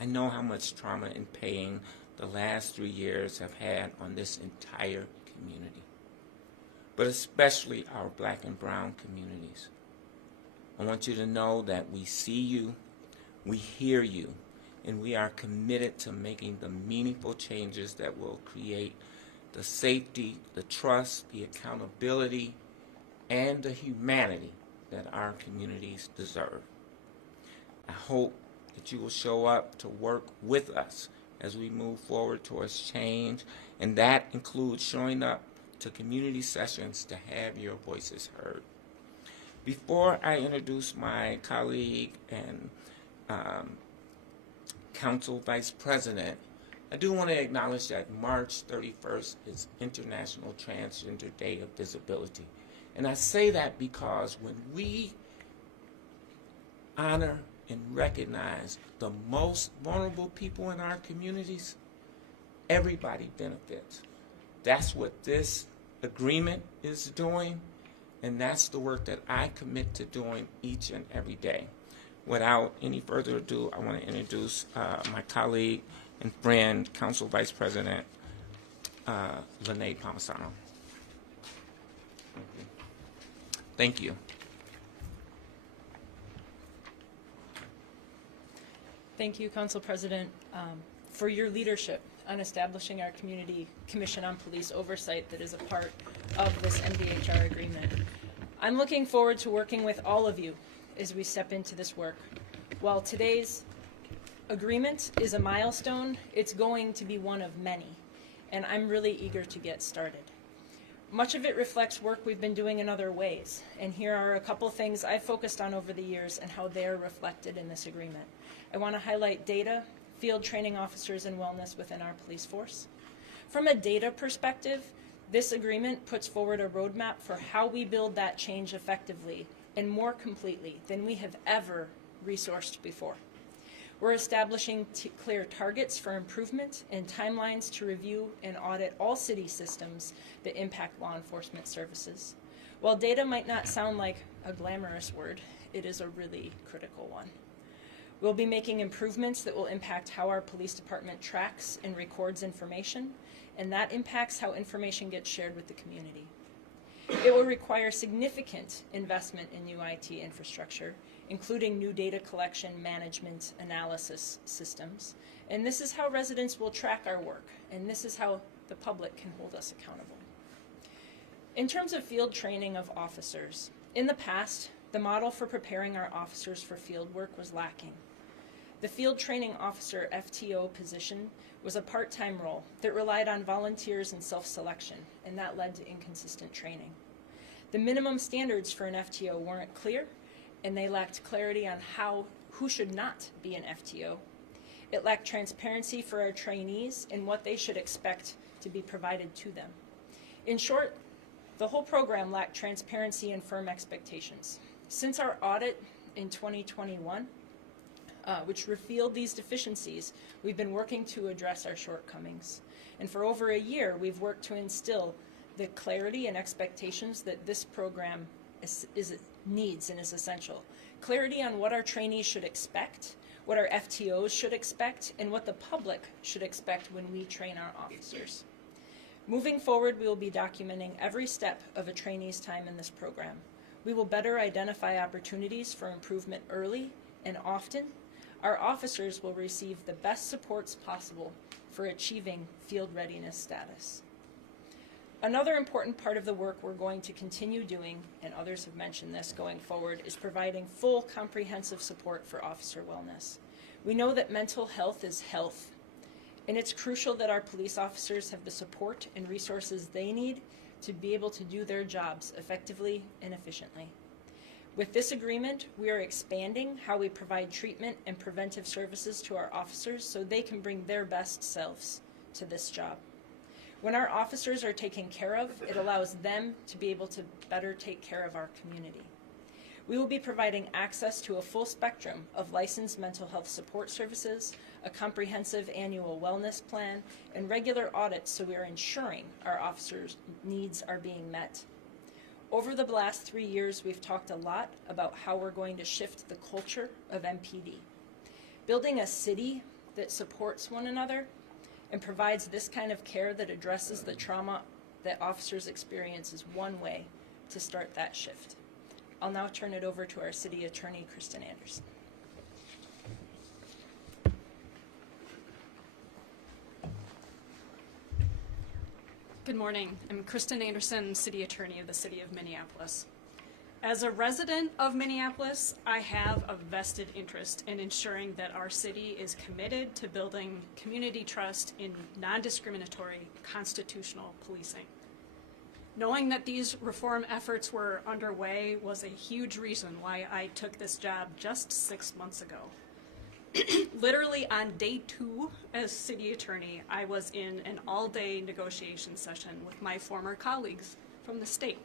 I know how much trauma and pain the last 3 years have had on this entire community, but especially our black and brown communities. I want you to know that we see you, we hear you, and we are committed to making the meaningful changes that will create the safety, the trust, the accountability, and the humanity that our communities deserve. I hope that you will show up to work with us as we move forward towards change, and that includes showing up to community sessions to have your voices heard. Before I introduce my colleague and Council Vice President, I do want to acknowledge that March 31st is International Transgender Day of Visibility. And I say that because when we honor and recognize the most vulnerable people in our communities, everybody benefits. That's what this agreement is doing, and that's the work that I commit to doing each and every day. Without any further ado, I want to introduce my colleague and friend, Council Vice President Lene Palmisano. Thank you. Thank you, Council President, for your leadership on establishing our Community Commission on Police Oversight that is a part of this NDHR agreement. I'm looking forward to working with all of you as we step into this work. While today's agreement is a milestone, it's going to be one of many, and I'm really eager to get started. Much of it reflects work we've been doing in other ways, and here are a couple things I've focused on over the years and how they're reflected in this agreement. I want to highlight data, field training officers, and wellness within our police force. From a data perspective, this agreement puts forward a roadmap for how we build that change effectively and more completely than we have ever resourced before. We're establishing clear targets for improvement and timelines to review and audit all city systems that impact law enforcement services. While data might not sound like a glamorous word, it is a really critical one. We'll be making improvements that will impact how our police department tracks and records information, and that impacts how information gets shared with the community. It will require significant investment in new IT infrastructure, including new data collection, management, analysis systems. And this is how residents will track our work, and this is how the public can hold us accountable. In terms of field training of officers, in the past, the model for preparing our officers for field work was lacking. The field training officer FTO position was a part-time role that relied on volunteers and self-selection, and that led to inconsistent training. The minimum standards for an FTO weren't clear, and they lacked clarity on who should not be an FTO. It lacked transparency for our trainees and what they should expect to be provided to them. In short, the whole program lacked transparency and firm expectations. Since our audit in 2021, which revealed these deficiencies, we've been working to address our shortcomings. And for over a year, we've worked to instill the clarity and expectations that this program needs and is essential. Clarity on what our trainees should expect, what our FTOs should expect, and what the public should expect when we train our officers. Moving forward, we will be documenting every step of a trainee's time in this program. We will better identify opportunities for improvement early and often. Our officers will receive the best supports possible for achieving field readiness status. Another important part of the work we're going to continue doing, and others have mentioned this going forward, is providing full comprehensive support for officer wellness. We know that mental health is health, and it's crucial that our police officers have the support and resources they need to be able to do their jobs effectively and efficiently. With this agreement, we are expanding how we provide treatment and preventive services to our officers so they can bring their best selves to this job. When our officers are taken care of, it allows them to be able to better take care of our community. We will be providing access to a full spectrum of licensed mental health support services, a comprehensive annual wellness plan, and regular audits so we are ensuring our officers' needs are being met. Over the last 3 years, we've talked a lot about how we're going to shift the culture of MPD. Building a city that supports one another and provides this kind of care that addresses the trauma that officers experience is one way to start that shift. I'll now turn it over to our City Attorney, Kristen Anderson. Good morning. I'm Kristen Anderson, City Attorney of the City of Minneapolis. As a resident of Minneapolis, I have a vested interest in ensuring that our city is committed to building community trust in non-discriminatory constitutional policing. Knowing that these reform efforts were underway was a huge reason why I took this job just 6 months ago. Literally on day 2 as city attorney, I was in an all-day negotiation session with my former colleagues from the state.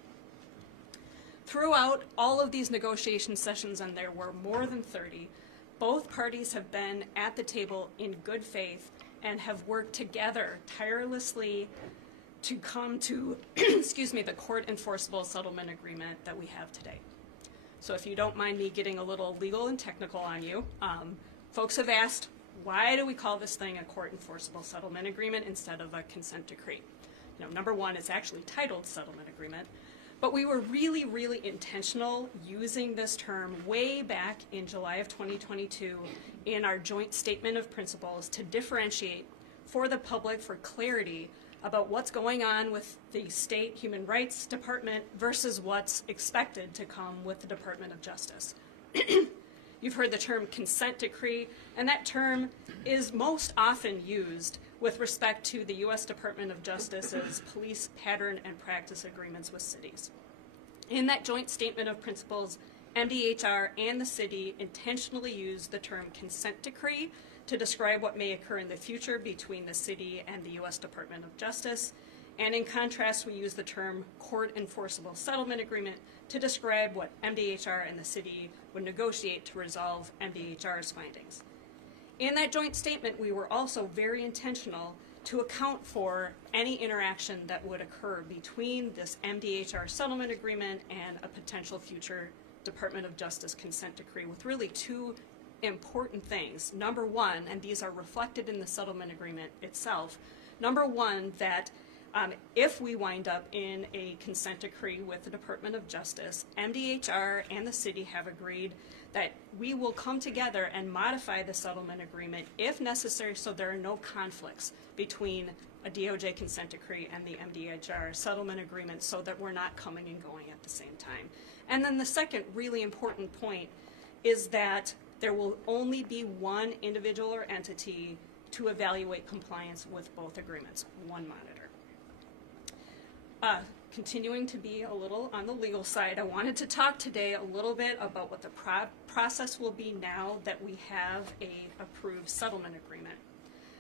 Throughout all of these negotiation sessions, and there were more than 30, both parties have been at the table in good faith and have worked together tirelessly to come to, the court-enforceable settlement agreement that we have today. So if you don't mind me getting a little legal and technical on you, folks have asked, why do we call this thing a court-enforceable settlement agreement instead of a consent decree? You know, number one, it's actually titled settlement agreement, but we were really, really intentional using this term way back in July of 2022 in our joint statement of principles to differentiate for the public, for clarity, about what's going on with the state human rights department versus what's expected to come with the Department of Justice. You've heard the term consent decree, and that term is most often used with respect to the U.S. Department of Justice's police pattern and practice agreements with cities. In that joint statement of principles, MDHR and the city intentionally used the term consent decree to describe what may occur in the future between the city and the U.S. Department of Justice. And in contrast, we use the term court-enforceable settlement agreement to describe what MDHR and the city would negotiate to resolve MDHR's findings. In that joint statement, we were also very intentional to account for any interaction that would occur between this MDHR settlement agreement and a potential future Department of Justice consent decree with really two important things. Number one, and these are reflected in the settlement agreement itself, number one, that if we wind up in a consent decree with the Department of Justice, MDHR and the city have agreed that we will come together and modify the settlement agreement if necessary so there are no conflicts between a DOJ consent decree and the MDHR settlement agreement so that we're not coming and going at the same time. And then the second really important point is that there will only be one individual or entity to evaluate compliance with both agreements, one monitor. Continuing to be a little on the legal side, I wanted to talk today a little bit about what the process will be now that we have a approved settlement agreement.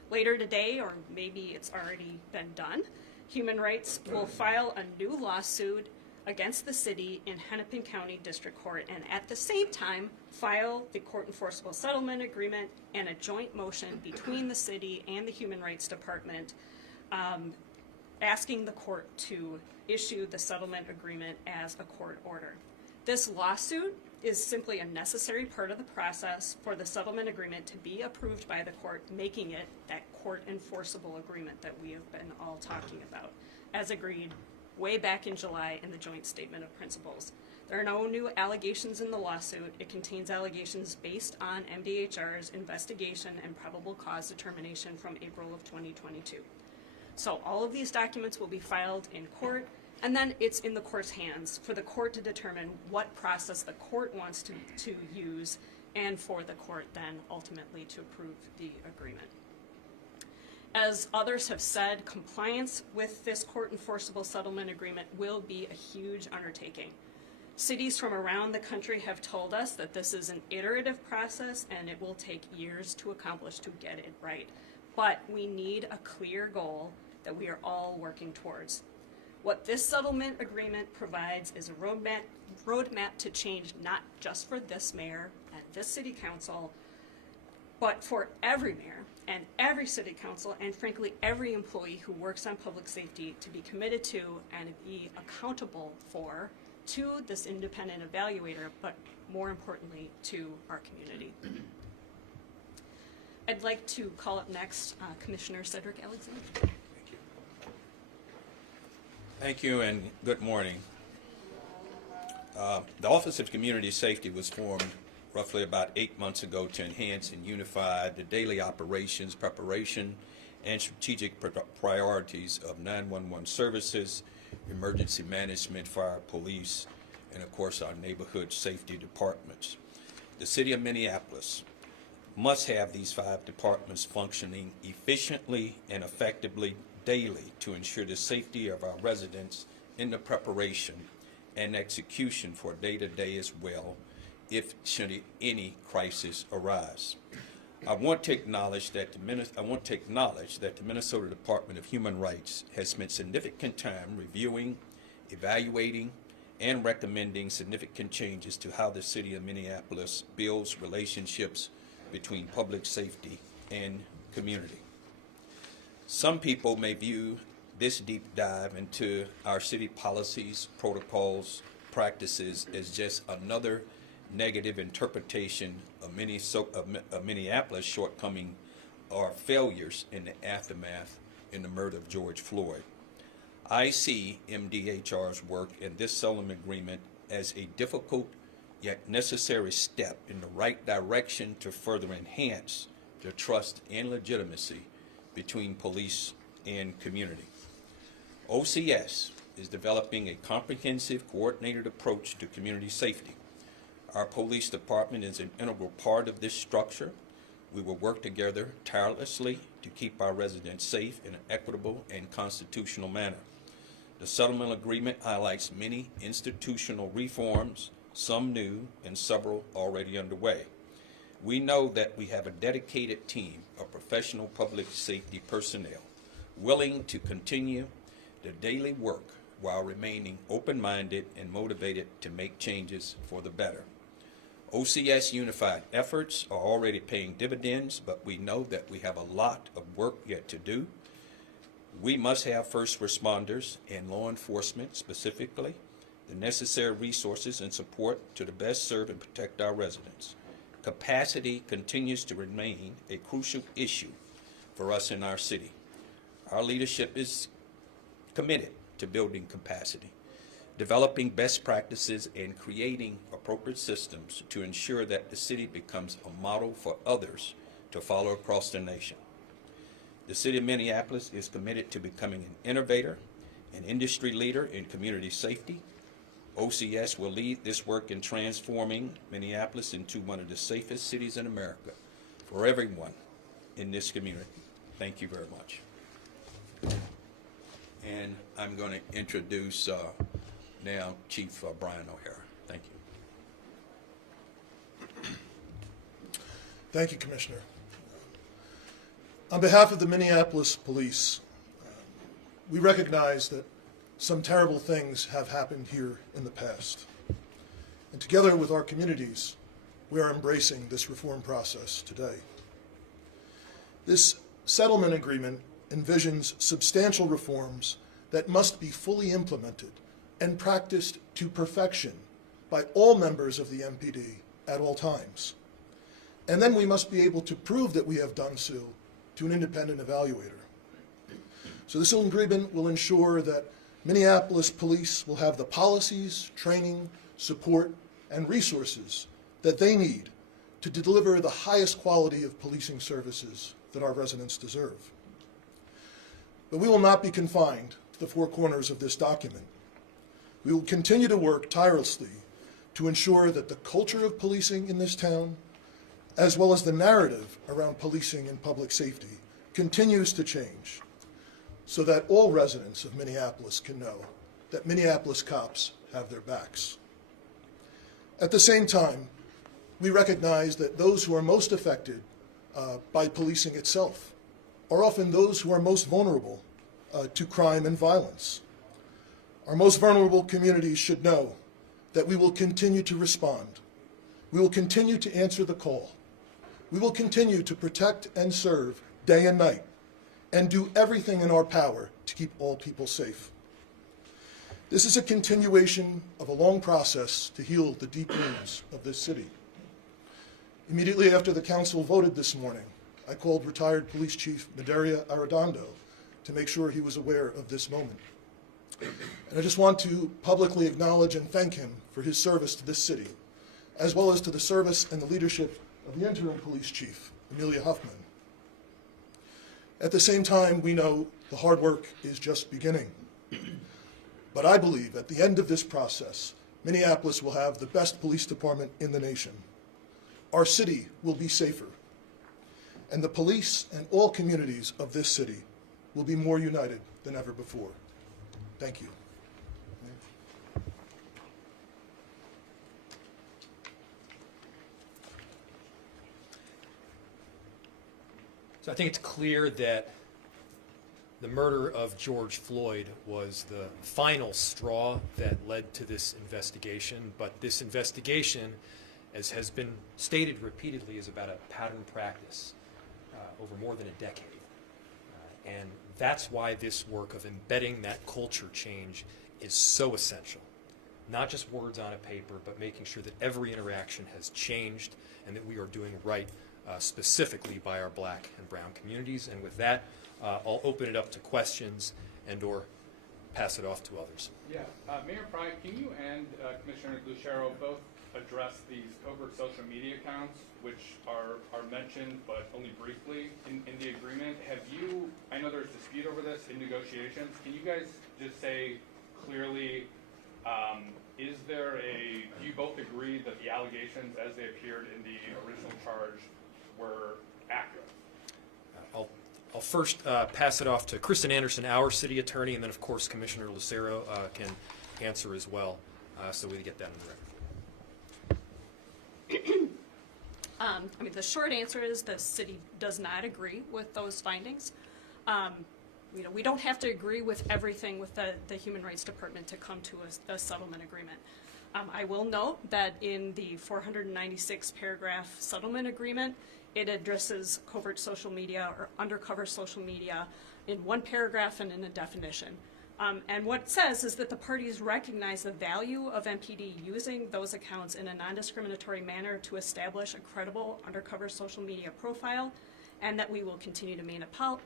Later today, or maybe it's already been done, Human Rights will file a new lawsuit against the city in Hennepin County District Court, and at the same time file the court-enforceable settlement agreement and a joint motion between the city and the Human Rights Department asking the court to issue the settlement agreement as a court order. This lawsuit is simply a necessary part of the process for the settlement agreement to be approved by the court, making it that court-enforceable agreement that we have been all talking about, as agreed way back in July in the joint statement of principles. There are no new allegations in the lawsuit. It contains allegations based on MDHR's investigation and probable cause determination from April of 2022. So all of these documents will be filed in court, and then it's in the court's hands for the court to determine what process the court wants to use, and for the court then ultimately to approve the agreement. As others have said, compliance with this court-enforceable settlement agreement will be a huge undertaking. Cities from around the country have told us that this is an iterative process and it will take years to accomplish to get it right. But we need a clear goal that we are all working towards. What this settlement agreement provides is a roadmap to change not just for this mayor and this city council, but for every mayor and every city council and frankly every employee who works on public safety to be committed to and be accountable for to this independent evaluator, but more importantly to our community. I'd like to call up next Commissioner Cedric Alexander. Thank you and good morning. The Office of Community Safety was formed roughly about 8 months ago to enhance and unify the daily operations, preparation, and strategic priorities of 911 services, emergency management, fire, police, and of course our neighborhood safety departments. The City of Minneapolis must have these 5 departments functioning efficiently and effectively daily to ensure the safety of our residents in the preparation and execution for day-to-day as well, if should any crisis arise. I want to acknowledge that the Minnesota Department of Human Rights has spent significant time reviewing, evaluating, and recommending significant changes to how the City of Minneapolis builds relationships between public safety and community. Some people may view this deep dive into our city policies, protocols, practices as just another negative interpretation of Minneapolis' shortcoming or failures in the aftermath in the murder of George Floyd. I see MDHR's work in this settlement agreement as a difficult yet necessary step in the right direction to further enhance the trust and legitimacy between police and community. OCS is developing a comprehensive, coordinated approach to community safety. Our police department is an integral part of this structure. We will work together tirelessly to keep our residents safe in an equitable and constitutional manner. The settlement agreement highlights many institutional reforms, some new and several already underway. We know that we have a dedicated team of professional public safety personnel willing to continue the daily work while remaining open-minded and motivated to make changes for the better. OCS unified efforts are already paying dividends, but we know that we have a lot of work yet to do. We must have first responders and law enforcement, specifically, the necessary resources and support to the best serve and protect our residents. Capacity continues to remain a crucial issue for us in our city. Our leadership is committed to building capacity, developing best practices, and creating appropriate systems to ensure that the city becomes a model for others to follow across the nation. The City of Minneapolis is committed to becoming an innovator, an industry leader in community safety. OCS will lead this work in transforming Minneapolis into one of the safest cities in America for everyone in this community. Thank you very much. And I'm going to introduce now Chief Brian O'Hara. Thank you. Thank you, Commissioner. On behalf of the Minneapolis Police, we recognize that some terrible things have happened here in the past. And together with our communities, we are embracing this reform process today. This settlement agreement envisions substantial reforms that must be fully implemented and practiced to perfection by all members of the MPD at all times. And then we must be able to prove that we have done so to an independent evaluator. So this agreement will ensure that Minneapolis Police will have the policies, training, support, and resources that they need to deliver the highest quality of policing services that our residents deserve. But we will not be confined to the four corners of this document. We will continue to work tirelessly to ensure that the culture of policing in this town, as well as the narrative around policing and public safety, continues to change, so that all residents of Minneapolis can know that Minneapolis cops have their backs. At the same time, we recognize that those who are most affected by policing itself are often those who are most vulnerable to crime and violence. Our most vulnerable communities should know that we will continue to respond. We will continue to answer the call. We will continue to protect and serve day and night, and do everything in our power to keep all people safe. This is a continuation of a long process to heal the deep wounds of this city. Immediately after the council voted this morning, I called retired Police Chief Medaria Arredondo to make sure he was aware of this moment. And I just want to publicly acknowledge and thank him for his service to this city, as well as to the service and the leadership of the interim police chief, Amelia Huffman. At the same time, we know the hard work is just beginning. But I believe at the end of this process, Minneapolis will have the best police department in the nation. Our city will be safer. And the police and all communities of this city will be more united than ever before. Thank you. So I think it's clear that the murder of George Floyd was the final straw that led to this investigation. But this investigation, as has been stated repeatedly, is about a pattern practice over more than a decade. And that's why this work of embedding that culture change is so essential. Not just words on a paper, but making sure that every interaction has changed and that we are doing right specifically by our black and brown communities. And with that, I'll open it up to questions and or pass it off to others. Yeah, Mayor Frey, can you and Commissioner Lucero both address these covert social media accounts which are meant mentioned, but only briefly in the agreement. Have you, I know there's dispute over this in negotiations. Can you guys just say clearly, is there a, do you both agree that the allegations as they appeared in the original charge were accurate? I'll first pass it off to Kristen Anderson, our city attorney, and then of course Commissioner Lucero can answer as well, so we get that in the record. I mean, the short answer is the city does not agree with those findings. You know, we don't have to agree with everything with the Human Rights Department to come to a settlement agreement. I will note that in the 496 paragraph settlement agreement, it addresses covert social media or undercover social media in one paragraph and in a definition. And what it says is that the parties recognize the value of MPD using those accounts in a non-discriminatory manner to establish a credible undercover social media profile, and that we will continue to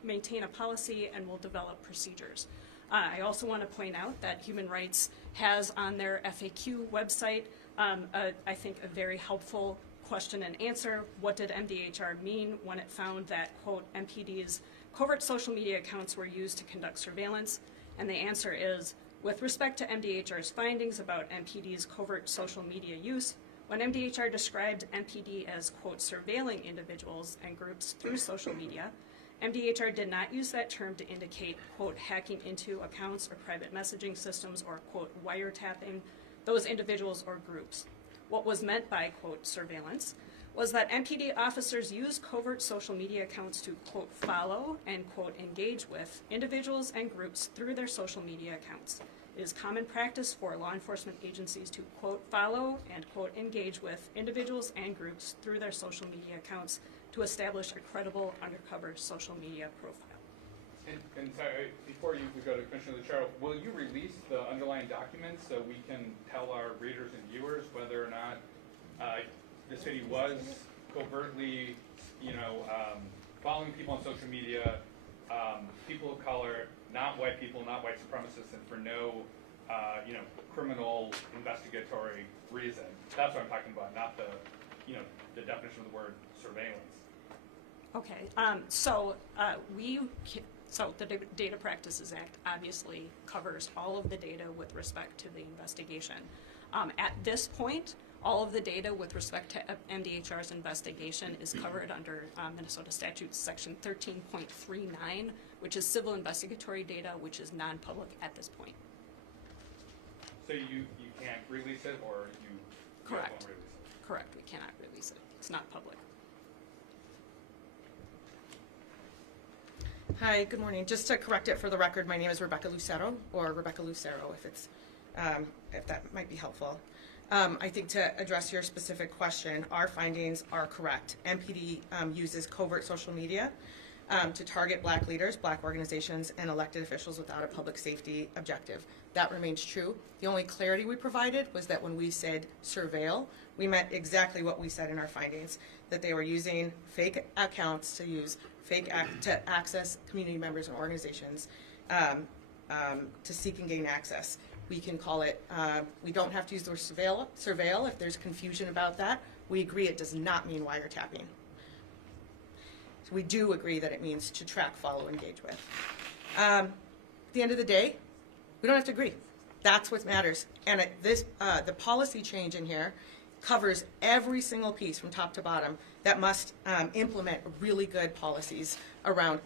maintain a policy and will develop procedures. I also want to point out that Human Rights has on their FAQ website, I think, a very helpful question and answer. What did MDHR mean when it found that, quote, MPD's covert social media accounts were used to conduct surveillance? And the answer is, with respect to MDHR's findings about MPD's covert social media use, when MDHR described MPD as, quote, surveilling individuals and groups through social media, MDHR did not use that term to indicate, quote, hacking into accounts or private messaging systems or, quote, wiretapping those individuals or groups. What was meant by, quote, surveillance was that MPD officers use covert social media accounts to, quote, follow and, quote, engage with individuals and groups through their social media accounts. It is common practice for law enforcement agencies to, quote, follow and, quote, engage with individuals and groups through their social media accounts to establish a credible undercover social media profile. And sorry, before we go to Commissioner Lucero, will you release the underlying documents so we can tell our readers and viewers whether or not the city was covertly, following people on social media, people of color, not white people, not white supremacists, and for no, criminal investigatory reason? That's what I'm talking about, not the, the definition of the word surveillance. Okay, so the Data Practices Act obviously covers all of the data with respect to the investigation. At this point, all of the data with respect to MDHR's investigation is covered under Minnesota Statute Section 13.39, which is civil investigatory data, which is non-public at this point. So you can't release it, or you Correct. won't release it? Correct, we cannot release it. It's not public. Hi, good morning. Just to correct it for the record, my name is Rebecca Lucero, or Rebecca Lucero, if that might be helpful. I think to address your specific question, our findings are correct. MPD uses covert social media to target black leaders, black organizations, and elected officials without a public safety objective. That remains true. The only clarity we provided was that when we said surveil, we meant exactly what we said in our findings, that they were using fake accounts to access community members and organizations to seek and gain access. We can call it, we don't have to use the word surveil if there's confusion about that. We agree it does not mean wiretapping. So we do agree that it means to track, follow, engage with. At the end of the day, we don't have to agree. That's what matters. And the policy change in here covers every single piece from top to bottom that must implement really good policies around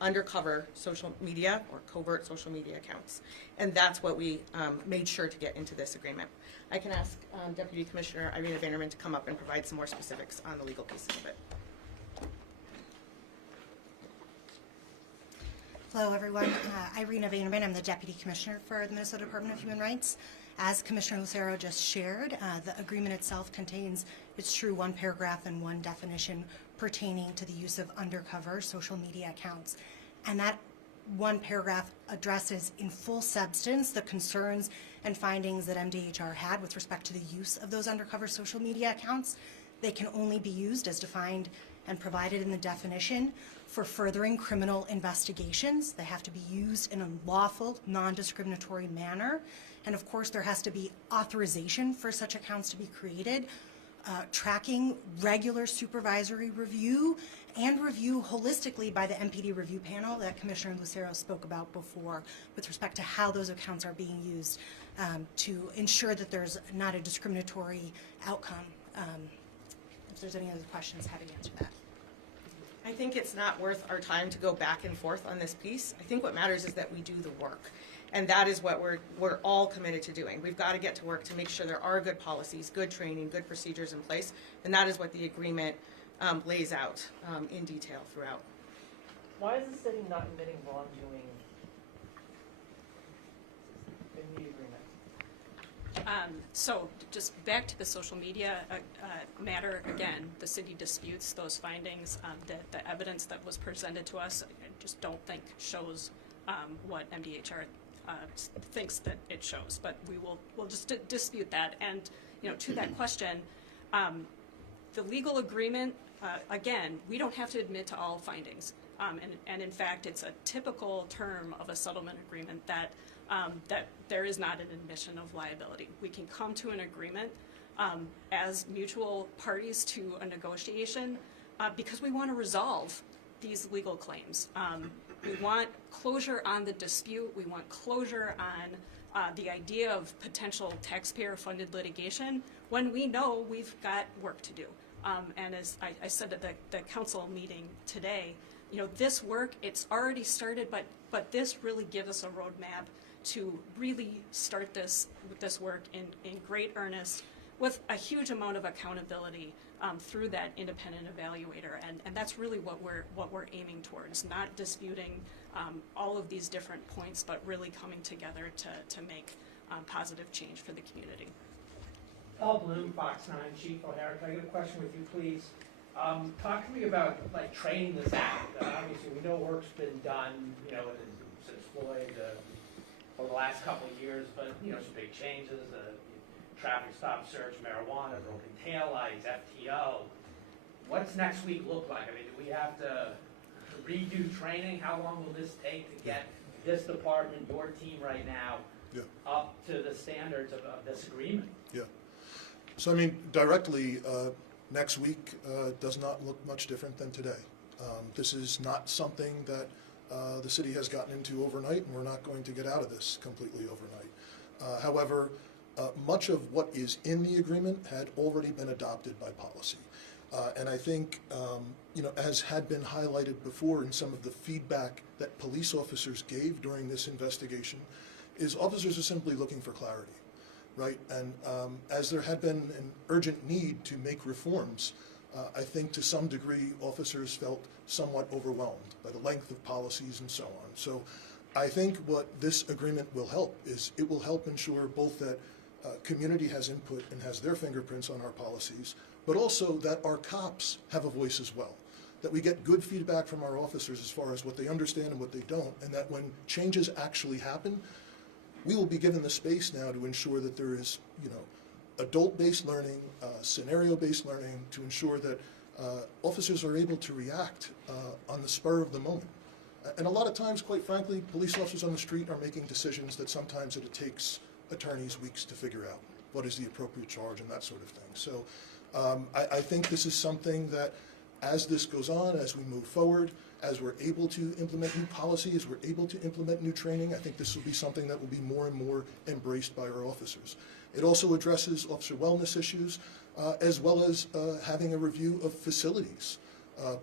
undercover social media or covert social media accounts. And that's what we made sure to get into this agreement. I can ask Deputy Commissioner Irina Vanderman to come up and provide some more specifics on the legal pieces of it. Hello, everyone. Irina Vanderman. I'm the Deputy Commissioner for the Minnesota Department of Human Rights. As Commissioner Lucero just shared, the agreement itself contains, it's true, one paragraph and one definition pertaining to the use of undercover social media accounts. And that one paragraph addresses in full substance the concerns and findings that MDHR had with respect to the use of those undercover social media accounts. They can only be used as defined and provided in the definition for furthering criminal investigations. They have to be used in a lawful, non-discriminatory manner. And of course, there has to be authorization for such accounts to be created tracking regular supervisory review and review holistically by the MPD review panel that Commissioner Lucero spoke about before with respect to how those accounts are being used to ensure that there's not a discriminatory outcome. If there's any other questions, happy to answer that. I think it's not worth our time to go back and forth on this piece. I think what matters is that we do the work. And that is what we're all committed to doing. We've got to get to work to make sure there are good policies, good training, good procedures in place. And that is what the agreement lays out in detail throughout. Why is the city not admitting wrongdoing in the agreement? So just back to the social media matter, again, the city disputes those findings. The evidence that was presented to us, I just don't think shows what MDHR thinks that it shows, but we'll just dispute that. And to that question, the legal agreement, again, we don't have to admit to all findings, and in fact, it's a typical term of a settlement agreement that that there is not an admission of liability. We can come to an agreement as mutual parties to a negotiation because we want to resolve these legal claims. We want closure on the dispute. We want closure on the idea of potential taxpayer-funded litigation when we know we've got work to do. And as I said at the council meeting today, this work, it's already started, but this really gives us a roadmap to really start this work in great earnest with a huge amount of accountability through that independent evaluator, and that's really what we're aiming towards. Not disputing all of these different points, but really coming together to make positive change for the community. Paul Bloom, Fox 9, Chief O'Hara. Can I get a question with you, please? Talk to me about training the staff. Obviously, we know work's been done, since Floyd over the last couple of years, but some big changes. Traffic stop search, marijuana, broken taillights, FTO. What's next week look like? I mean, do we have to redo training? How long will this take to get this department, your team right now, up to the standards of this agreement? Yeah. So, I mean, directly, next week does not look much different than today. This is not something that the city has gotten into overnight, and we're not going to get out of this completely overnight. However, much of what is in the agreement had already been adopted by policy. And I think, as had been highlighted before in some of the feedback that police officers gave during this investigation, is officers are simply looking for clarity, right? And as there had been an urgent need to make reforms, I think to some degree officers felt somewhat overwhelmed by the length of policies and so on. So I think what this agreement will help is it will help ensure both that community has input and has their fingerprints on our policies, but also that our cops have a voice as well, that we get good feedback from our officers as far as what they understand and what they don't, and that when changes actually happen, we will be given the space now to ensure that there is, adult-based learning, scenario-based learning to ensure that officers are able to react on the spur of the moment. And a lot of times, quite frankly, police officers on the street are making decisions that sometimes it takes attorneys weeks to figure out what is the appropriate charge and that sort of thing. So I think this is something that as this goes on, as we move forward, as we're able to implement new policy, as we're able to implement new training, I think this will be something that will be more and more embraced by our officers. It also addresses officer wellness issues, as well as having a review of facilities,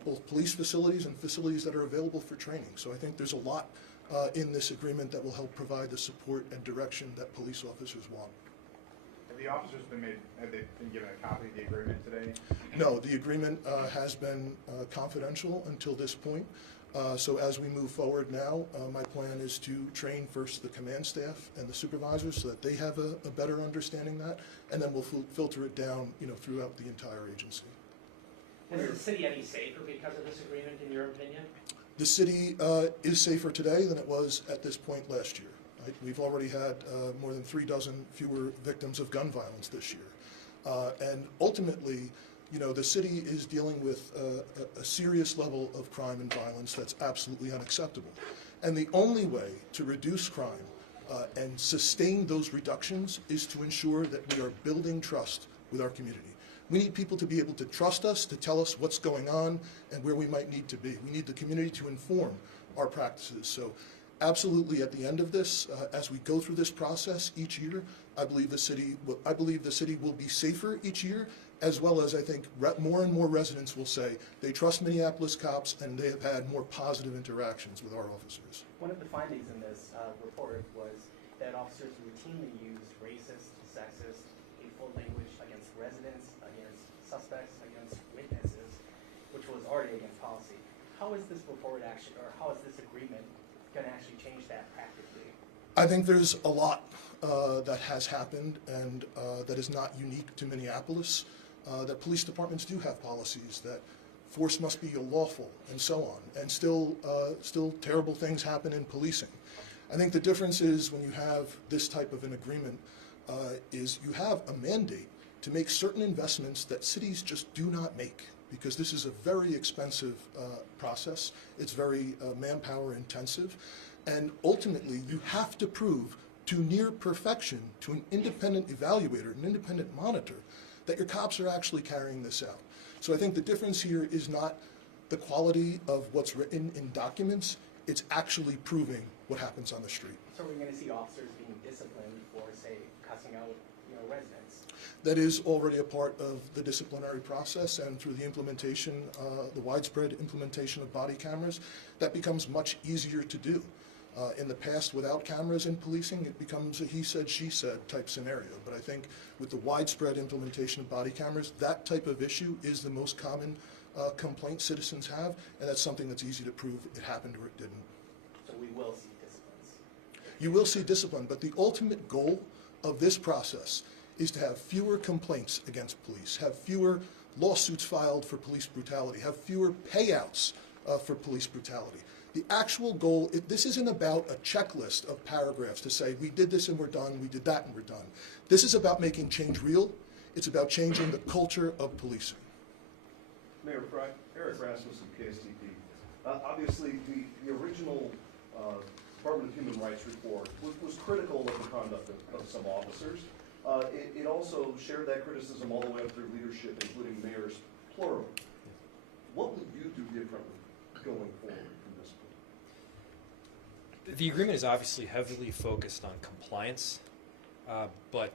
both police facilities and facilities that are available for training. So I think there's a lot in this agreement that will help provide the support and direction that police officers want. Have the officers have they been given a copy of the agreement today? No, the agreement has been confidential until this point. So as we move forward now, my plan is to train first the command staff and the supervisors so that they have a better understanding of that, and then we'll filter it down, throughout the entire agency. Is the city any safer because of this agreement, in your opinion? The city is safer today than it was at this point last year. Right? We've already had more than 36 fewer victims of gun violence this year. And ultimately, the city is dealing with a serious level of crime and violence that's absolutely unacceptable. And the only way to reduce crime and sustain those reductions is to ensure that we are building trust with our community. We need people to be able to trust us, to tell us what's going on and where we might need to be. We need the community to inform our practices. So absolutely at the end of this, as we go through this process each year, I believe the city will be safer each year, as well as I think more and more residents will say they trust Minneapolis cops and they have had more positive interactions with our officers. One of the findings in this report was that officers routinely used racist, sexist, hateful language against residents, against suspects, against witnesses, which was already against policy. How is this report actually, or how is this agreement going to actually change that practically? I think there's a lot that has happened and that is not unique to Minneapolis, that police departments do have policies that force must be lawful and so on, and still terrible things happen in policing. I think the difference is when you have this type of an agreement is you have a mandate to make certain investments that cities just do not make, because this is a very expensive process. It's very manpower intensive. And ultimately, you have to prove to near perfection to an independent evaluator, an independent monitor, that your cops are actually carrying this out. So I think the difference here is not the quality of what's written in documents, it's actually proving what happens on the street. So we're going to see officers being disciplined for, say, cussing out, residents? That is already a part of the disciplinary process, and through the implementation, the widespread implementation of body cameras, that becomes much easier to do. In the past, without cameras in policing, it becomes a he said, she said type scenario. But I think with the widespread implementation of body cameras, that type of issue is the most common complaint citizens have, and that's something that's easy to prove it happened or it didn't. So we will see disciplines? You will see discipline, but the ultimate goal of this process is to have fewer complaints against police, have fewer lawsuits filed for police brutality, have fewer payouts for police brutality. The actual goal, this isn't about a checklist of paragraphs to say, we did this and we're done, we did that and we're done. This is about making change real. It's about changing the culture of policing. Mayor Frey, Eric Rasmussen, KSTP. Obviously, the original Department of Human Rights report was critical of the conduct of some officers. It also shared that criticism all the way up through leadership, including mayors, plural. What would you do differently going forward? The agreement is obviously heavily focused on compliance, but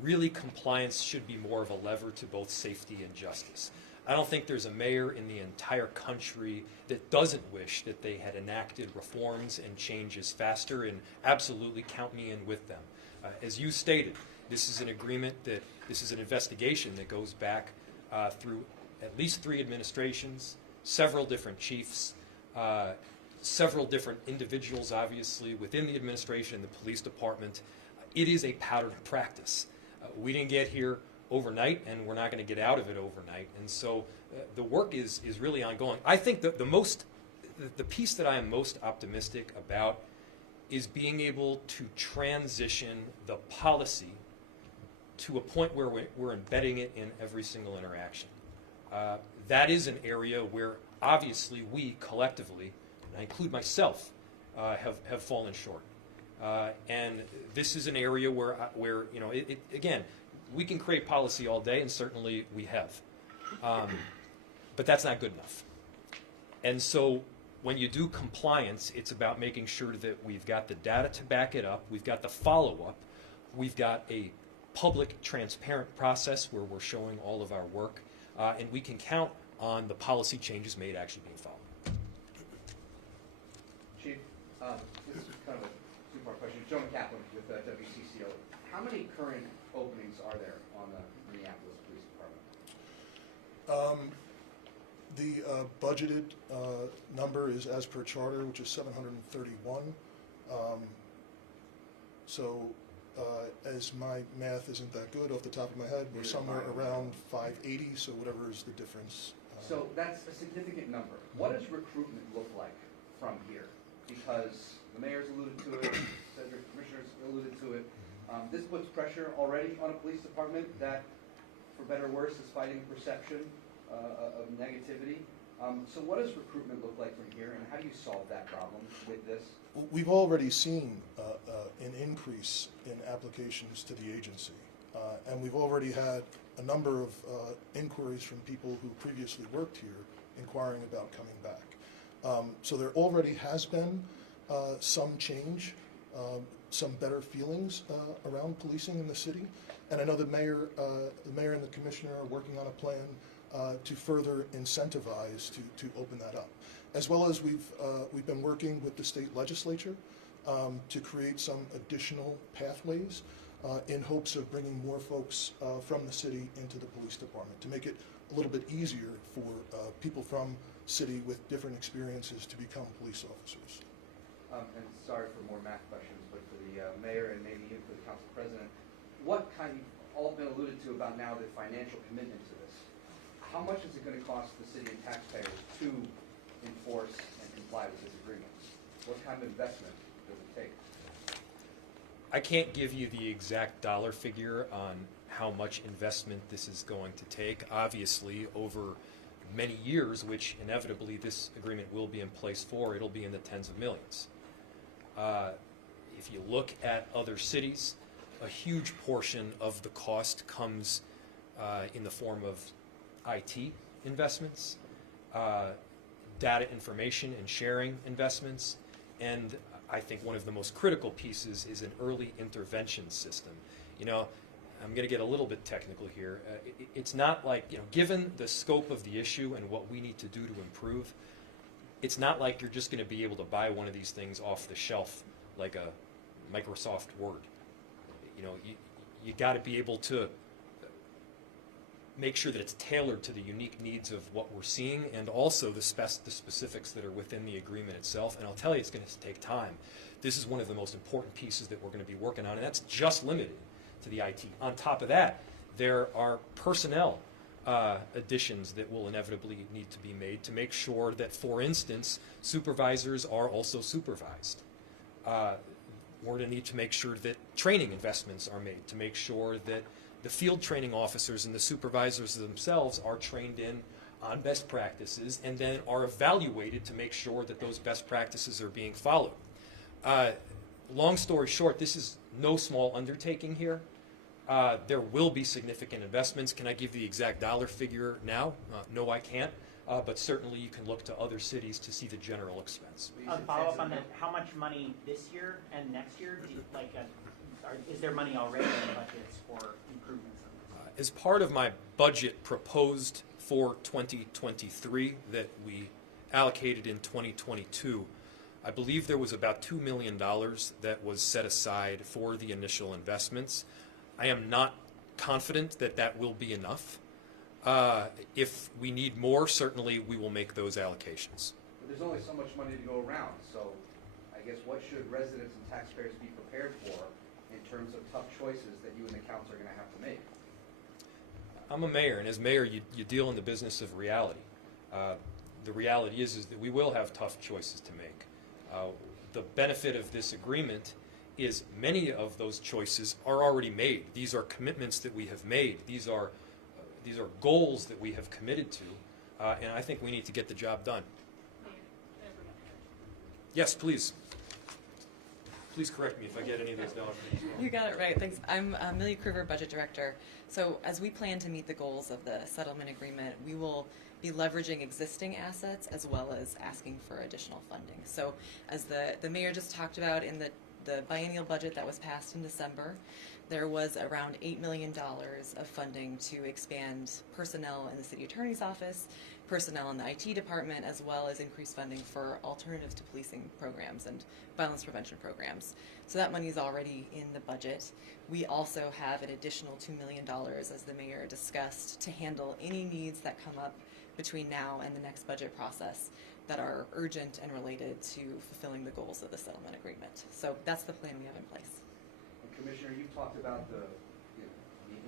really compliance should be more of a lever to both safety and justice. I don't think there's a mayor in the entire country that doesn't wish that they had enacted reforms and changes faster, and absolutely count me in with them. As you stated, this is an agreement this is an investigation that goes back through at least 3 administrations, several different chiefs, several different individuals, obviously, within the administration, the police department. It is a pattern of practice. We didn't get here overnight, and we're not going to get out of it overnight. And so the work is really ongoing. I think the piece that I am most optimistic about is being able to transition the policy to a point where we're embedding it in every single interaction. That is an area where obviously we collectively, and I include myself, have fallen short. And this is an area where again, we can create policy all day, and certainly we have. But that's not good enough. And so when you do compliance, it's about making sure that we've got the data to back it up, we've got the follow-up, we've got a public, transparent process where we're showing all of our work, and we can count on the policy changes made actually being followed. Chief, this is kind of a two-part question. Jonah Kaplan with WCCO. How many current openings are there on the Minneapolis Police Department? The budgeted number is as per charter, which is 731. As my math isn't that good off the top of my head, we're somewhere around 580, so whatever is the difference. So that's a significant number. What does recruitment look like from here? Because the mayor's alluded to it, the commissioners alluded to it. This puts pressure already on a police department that, for better or worse, is fighting perception of negativity. So what does recruitment look like from here, and how do you solve that problem with this? We've already seen an increase in applications to the agency, and we've already had a number of inquiries from people who previously worked here inquiring about coming back. So there already has been some change, some better feelings around policing in the city. And I know the mayor and the commissioner are working on a plan to further incentivize to open that up. As well as we've been working with the state legislature to create some additional pathways in hopes of bringing more folks from the city into the police department to make it a little bit easier for people from city with different experiences to become police officers. And sorry for more math questions, but for the mayor and maybe even for the council president, what kind of all been alluded to about now the financial commitment to this? How much is it going to cost the city and taxpayers to enforce and comply with this agreement? What kind of investment does it take? I can't give you the exact dollar figure on how much investment this is going to take. Obviously, over many years, which inevitably this agreement will be in place for, it'll be in the tens of millions. If you look at other cities, a huge portion of the cost comes in the form of IT investments, data information and sharing investments, and I think one of the most critical pieces is an early intervention system. You know, I'm going to get a little bit technical here. It's not like, you know, given the scope of the issue and what we need to do to improve, it's not like you're just going to be able to buy one of these things off the shelf like a Microsoft Word. You know, you got to be able to make sure that it's tailored to the unique needs of what we're seeing and also the specifics that are within the agreement itself. And I'll tell you, it's going to take time. This is one of the most important pieces that we're going to be working on, and that's just limited to the IT. On top of that, there are personnel additions that will inevitably need to be made to make sure that, for instance, supervisors are also supervised. We're going to need to make sure that training investments are made to make sure that the field training officers and the supervisors themselves are trained in on best practices and then are evaluated to make sure that those best practices are being followed. Long story short, this is no small undertaking here. There will be significant investments. Can I give the exact dollar figure now? No, I can't. But certainly you can look to other cities to see the general expense. Follow up on that. How much money this year and next year? Do you, like, is there money already in the budgets for improvements? As part of my budget proposed for 2023 that we allocated in 2022, I believe there was about $2 million that was set aside for the initial investments. I am not confident that that will be enough. If we need more, certainly we will make those allocations. But there's only so much money to go around, so I guess what should residents and taxpayers be prepared for in terms of tough choices that you and the council are going to have to make? I'm a mayor, and as mayor, you deal in the business of reality. The reality is that we will have tough choices to make. The benefit of this agreement is many of those choices are already made. These are commitments that we have made. These are goals that we have committed to, and I think we need to get the job done. Yes, please. Please correct me if I get any of those down. You got it right. Thanks. I'm Millie Kruger, Budget Director. So as we plan to meet the goals of the settlement agreement, we will be leveraging existing assets as well as asking for additional funding. So as the mayor just talked about in the biennial budget that was passed in December, there was around $8 million of funding to expand personnel in the city attorney's office, personnel in the IT department, as well as increased funding for alternatives to policing programs and violence prevention programs. So that money is already in the budget. We also have an additional $2 million, as the mayor discussed, to handle any needs that come up between now and the next budget process that are urgent and related to fulfilling the goals of the settlement agreement. So that's the plan we have in place. Commissioner, you talked about the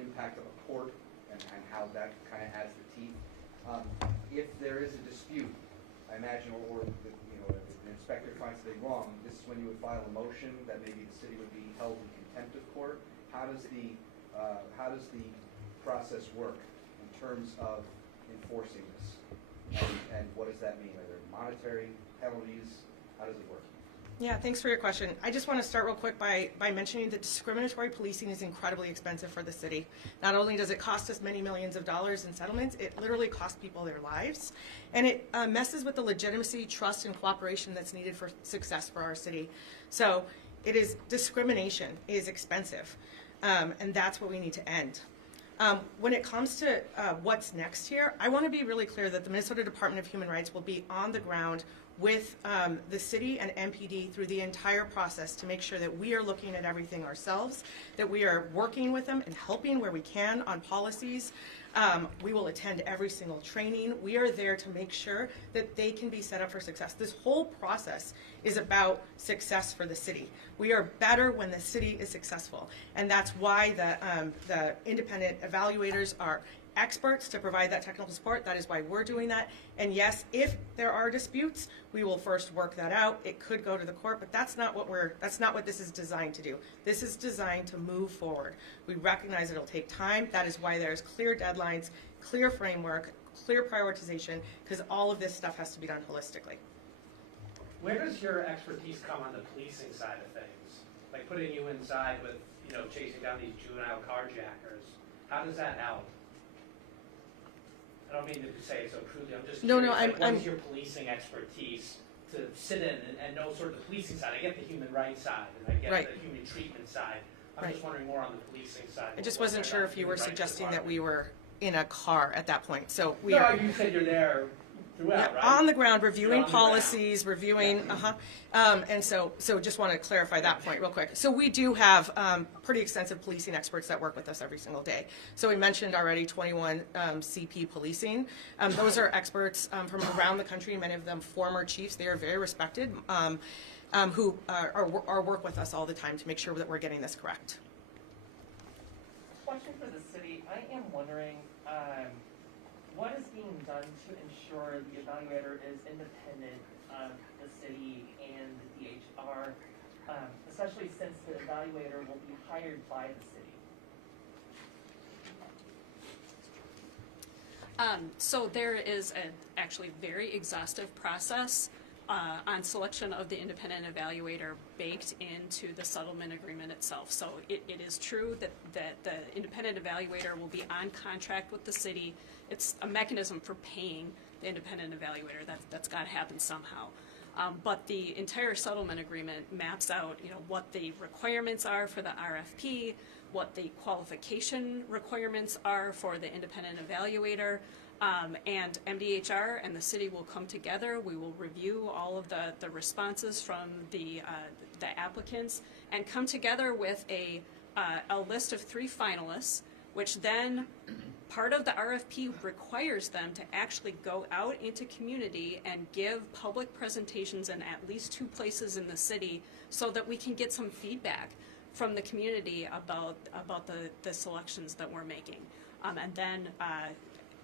impact of a court and how that kind of adds the teeth. If there is a dispute, I imagine, or if an inspector finds something wrong, this is when you would file a motion that maybe the city would be held in contempt of court. How does the process work in terms of enforcing this? And what does that mean? Are there monetary penalties? How does it work? Yeah, thanks for your question. I just want to start real quick by mentioning that discriminatory policing is incredibly expensive for the city. Not only does it cost us many millions of dollars in settlements, it literally costs people their lives. And it messes with the legitimacy, trust, and cooperation that's needed for success for our city. So discrimination is expensive, and that's what we need to end. When it comes to what's next here, I want to be really clear that the Minnesota Department of Human Rights will be on the ground with the city and MPD through the entire process to make sure that we are looking at everything ourselves, that we are working with them and helping where we can on policies. We will attend every single training. We are there to make sure that they can be set up for success. This whole process is about success for the city. We are better when the city is successful, and that's why the independent evaluators are experts to provide that technical support. That is why we're doing that. And yes, if there are disputes, we will first work that out. It could go to the court, but that's not what this is designed to do. This is designed to move forward. We recognize it'll take time. That is why there's clear deadlines, clear framework, clear prioritization, because all of this stuff has to be done holistically. Where does your expertise come on the policing side of things? Like putting you inside with, chasing down these juvenile carjackers. How does that help? I don't mean to say it so crudely. I'm just curious, what is your policing expertise to sit in and know sort of the policing side? I get the human rights side, and I get the human treatment side. I'm just wondering more on the policing side. I just wasn't sure if you were suggesting that we were in a car at that point. So we no, are. You said you're there throughout, right? On the ground, reviewing policies, reviewing, and so just want to clarify that point real quick. So we do have pretty extensive policing experts that work with us every single day. So we mentioned already 21 CP policing. Those are experts from around the country, many of them former chiefs. They are very respected, who are work with us all the time to make sure that we're getting this correct. Question for the city. I am wondering, what is being done to ensure the evaluator is independent of the city and the DHR, especially since the evaluator will be hired by the city? So there is an actually very exhaustive process on selection of the independent evaluator baked into the settlement agreement itself. So it is true that the independent evaluator will be on contract with the city. It's a mechanism for paying the independent evaluator. That's got to happen somehow. But the entire settlement agreement maps out, what the requirements are for the RFP, what the qualification requirements are for the independent evaluator, and MDHR and the city will come together. We will review all of the responses from the applicants and come together with a list of 3 finalists, which then part of the RFP requires them to actually go out into community and give public presentations in at least 2 places in the city so that we can get some feedback from the community about the selections that we're making. And then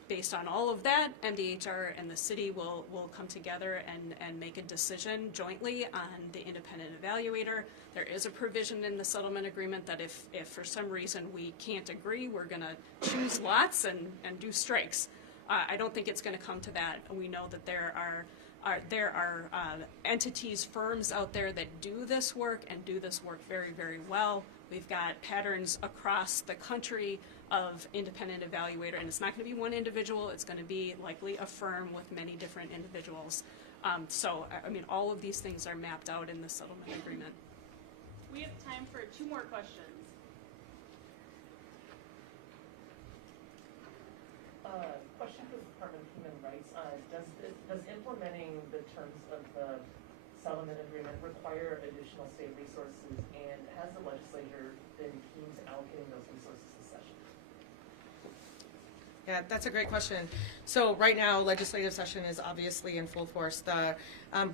based on all of that, MDHR and the city will come together and make a decision jointly on the independent evaluator. There is a provision in the settlement agreement that if for some reason we can't agree, we're going to choose lots and do strikes. I don't think it's going to come to that. We know that there are entities, firms out there that do this work and do this work very, very well. We've got patterns across the country of independent evaluator, and it's not going to be one individual. It's going to be likely a firm with many different individuals. So, I mean, all of these things are mapped out in the settlement agreement. We have time for 2 more questions. Question for the Department of Human Rights. Does implementing the terms of the settlement agreement require additional state resources, and has the legislature been keen to allocating those resources this session? Yeah, that's a great question. So right now, legislative session is obviously in full force. The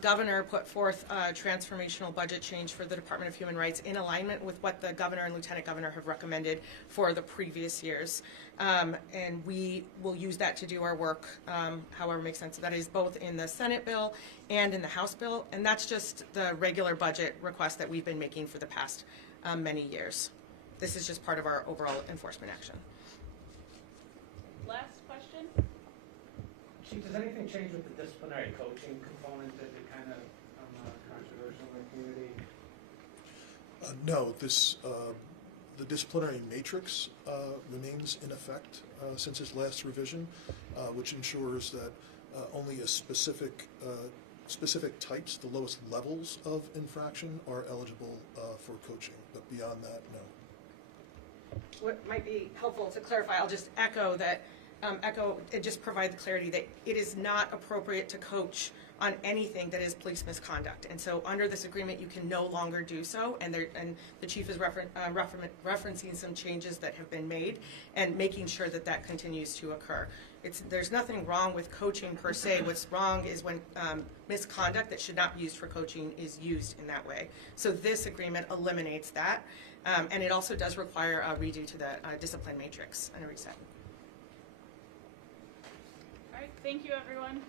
governor put forth a transformational budget change for the Department of Human Rights in alignment with what the governor and lieutenant governor have recommended for the previous years. And we will use that to do our work however makes sense. That is both in the Senate bill and in the House bill. And that's just the regular budget request that we've been making for the past many years. This is just part of our overall enforcement action. Last question. Chief, does anything change with the disciplinary coaching component that it kind of controversial? members in the community? No, the disciplinary matrix remains in effect since its last revision, which ensures that only a specific types, the lowest levels of infraction, are eligible for coaching. But beyond that, no. What might be helpful to clarify, I'll just echo that, and just provide the clarity that it is not appropriate to coach on anything that is police misconduct. And so under this agreement, you can no longer do so, and the chief is referencing some changes that have been made and making sure that that continues to occur. There's nothing wrong with coaching per se. What's wrong is when misconduct that should not be used for coaching is used in that way. So this agreement eliminates that, and it also does require a redo to the discipline matrix and a reset. All right, thank you, everyone.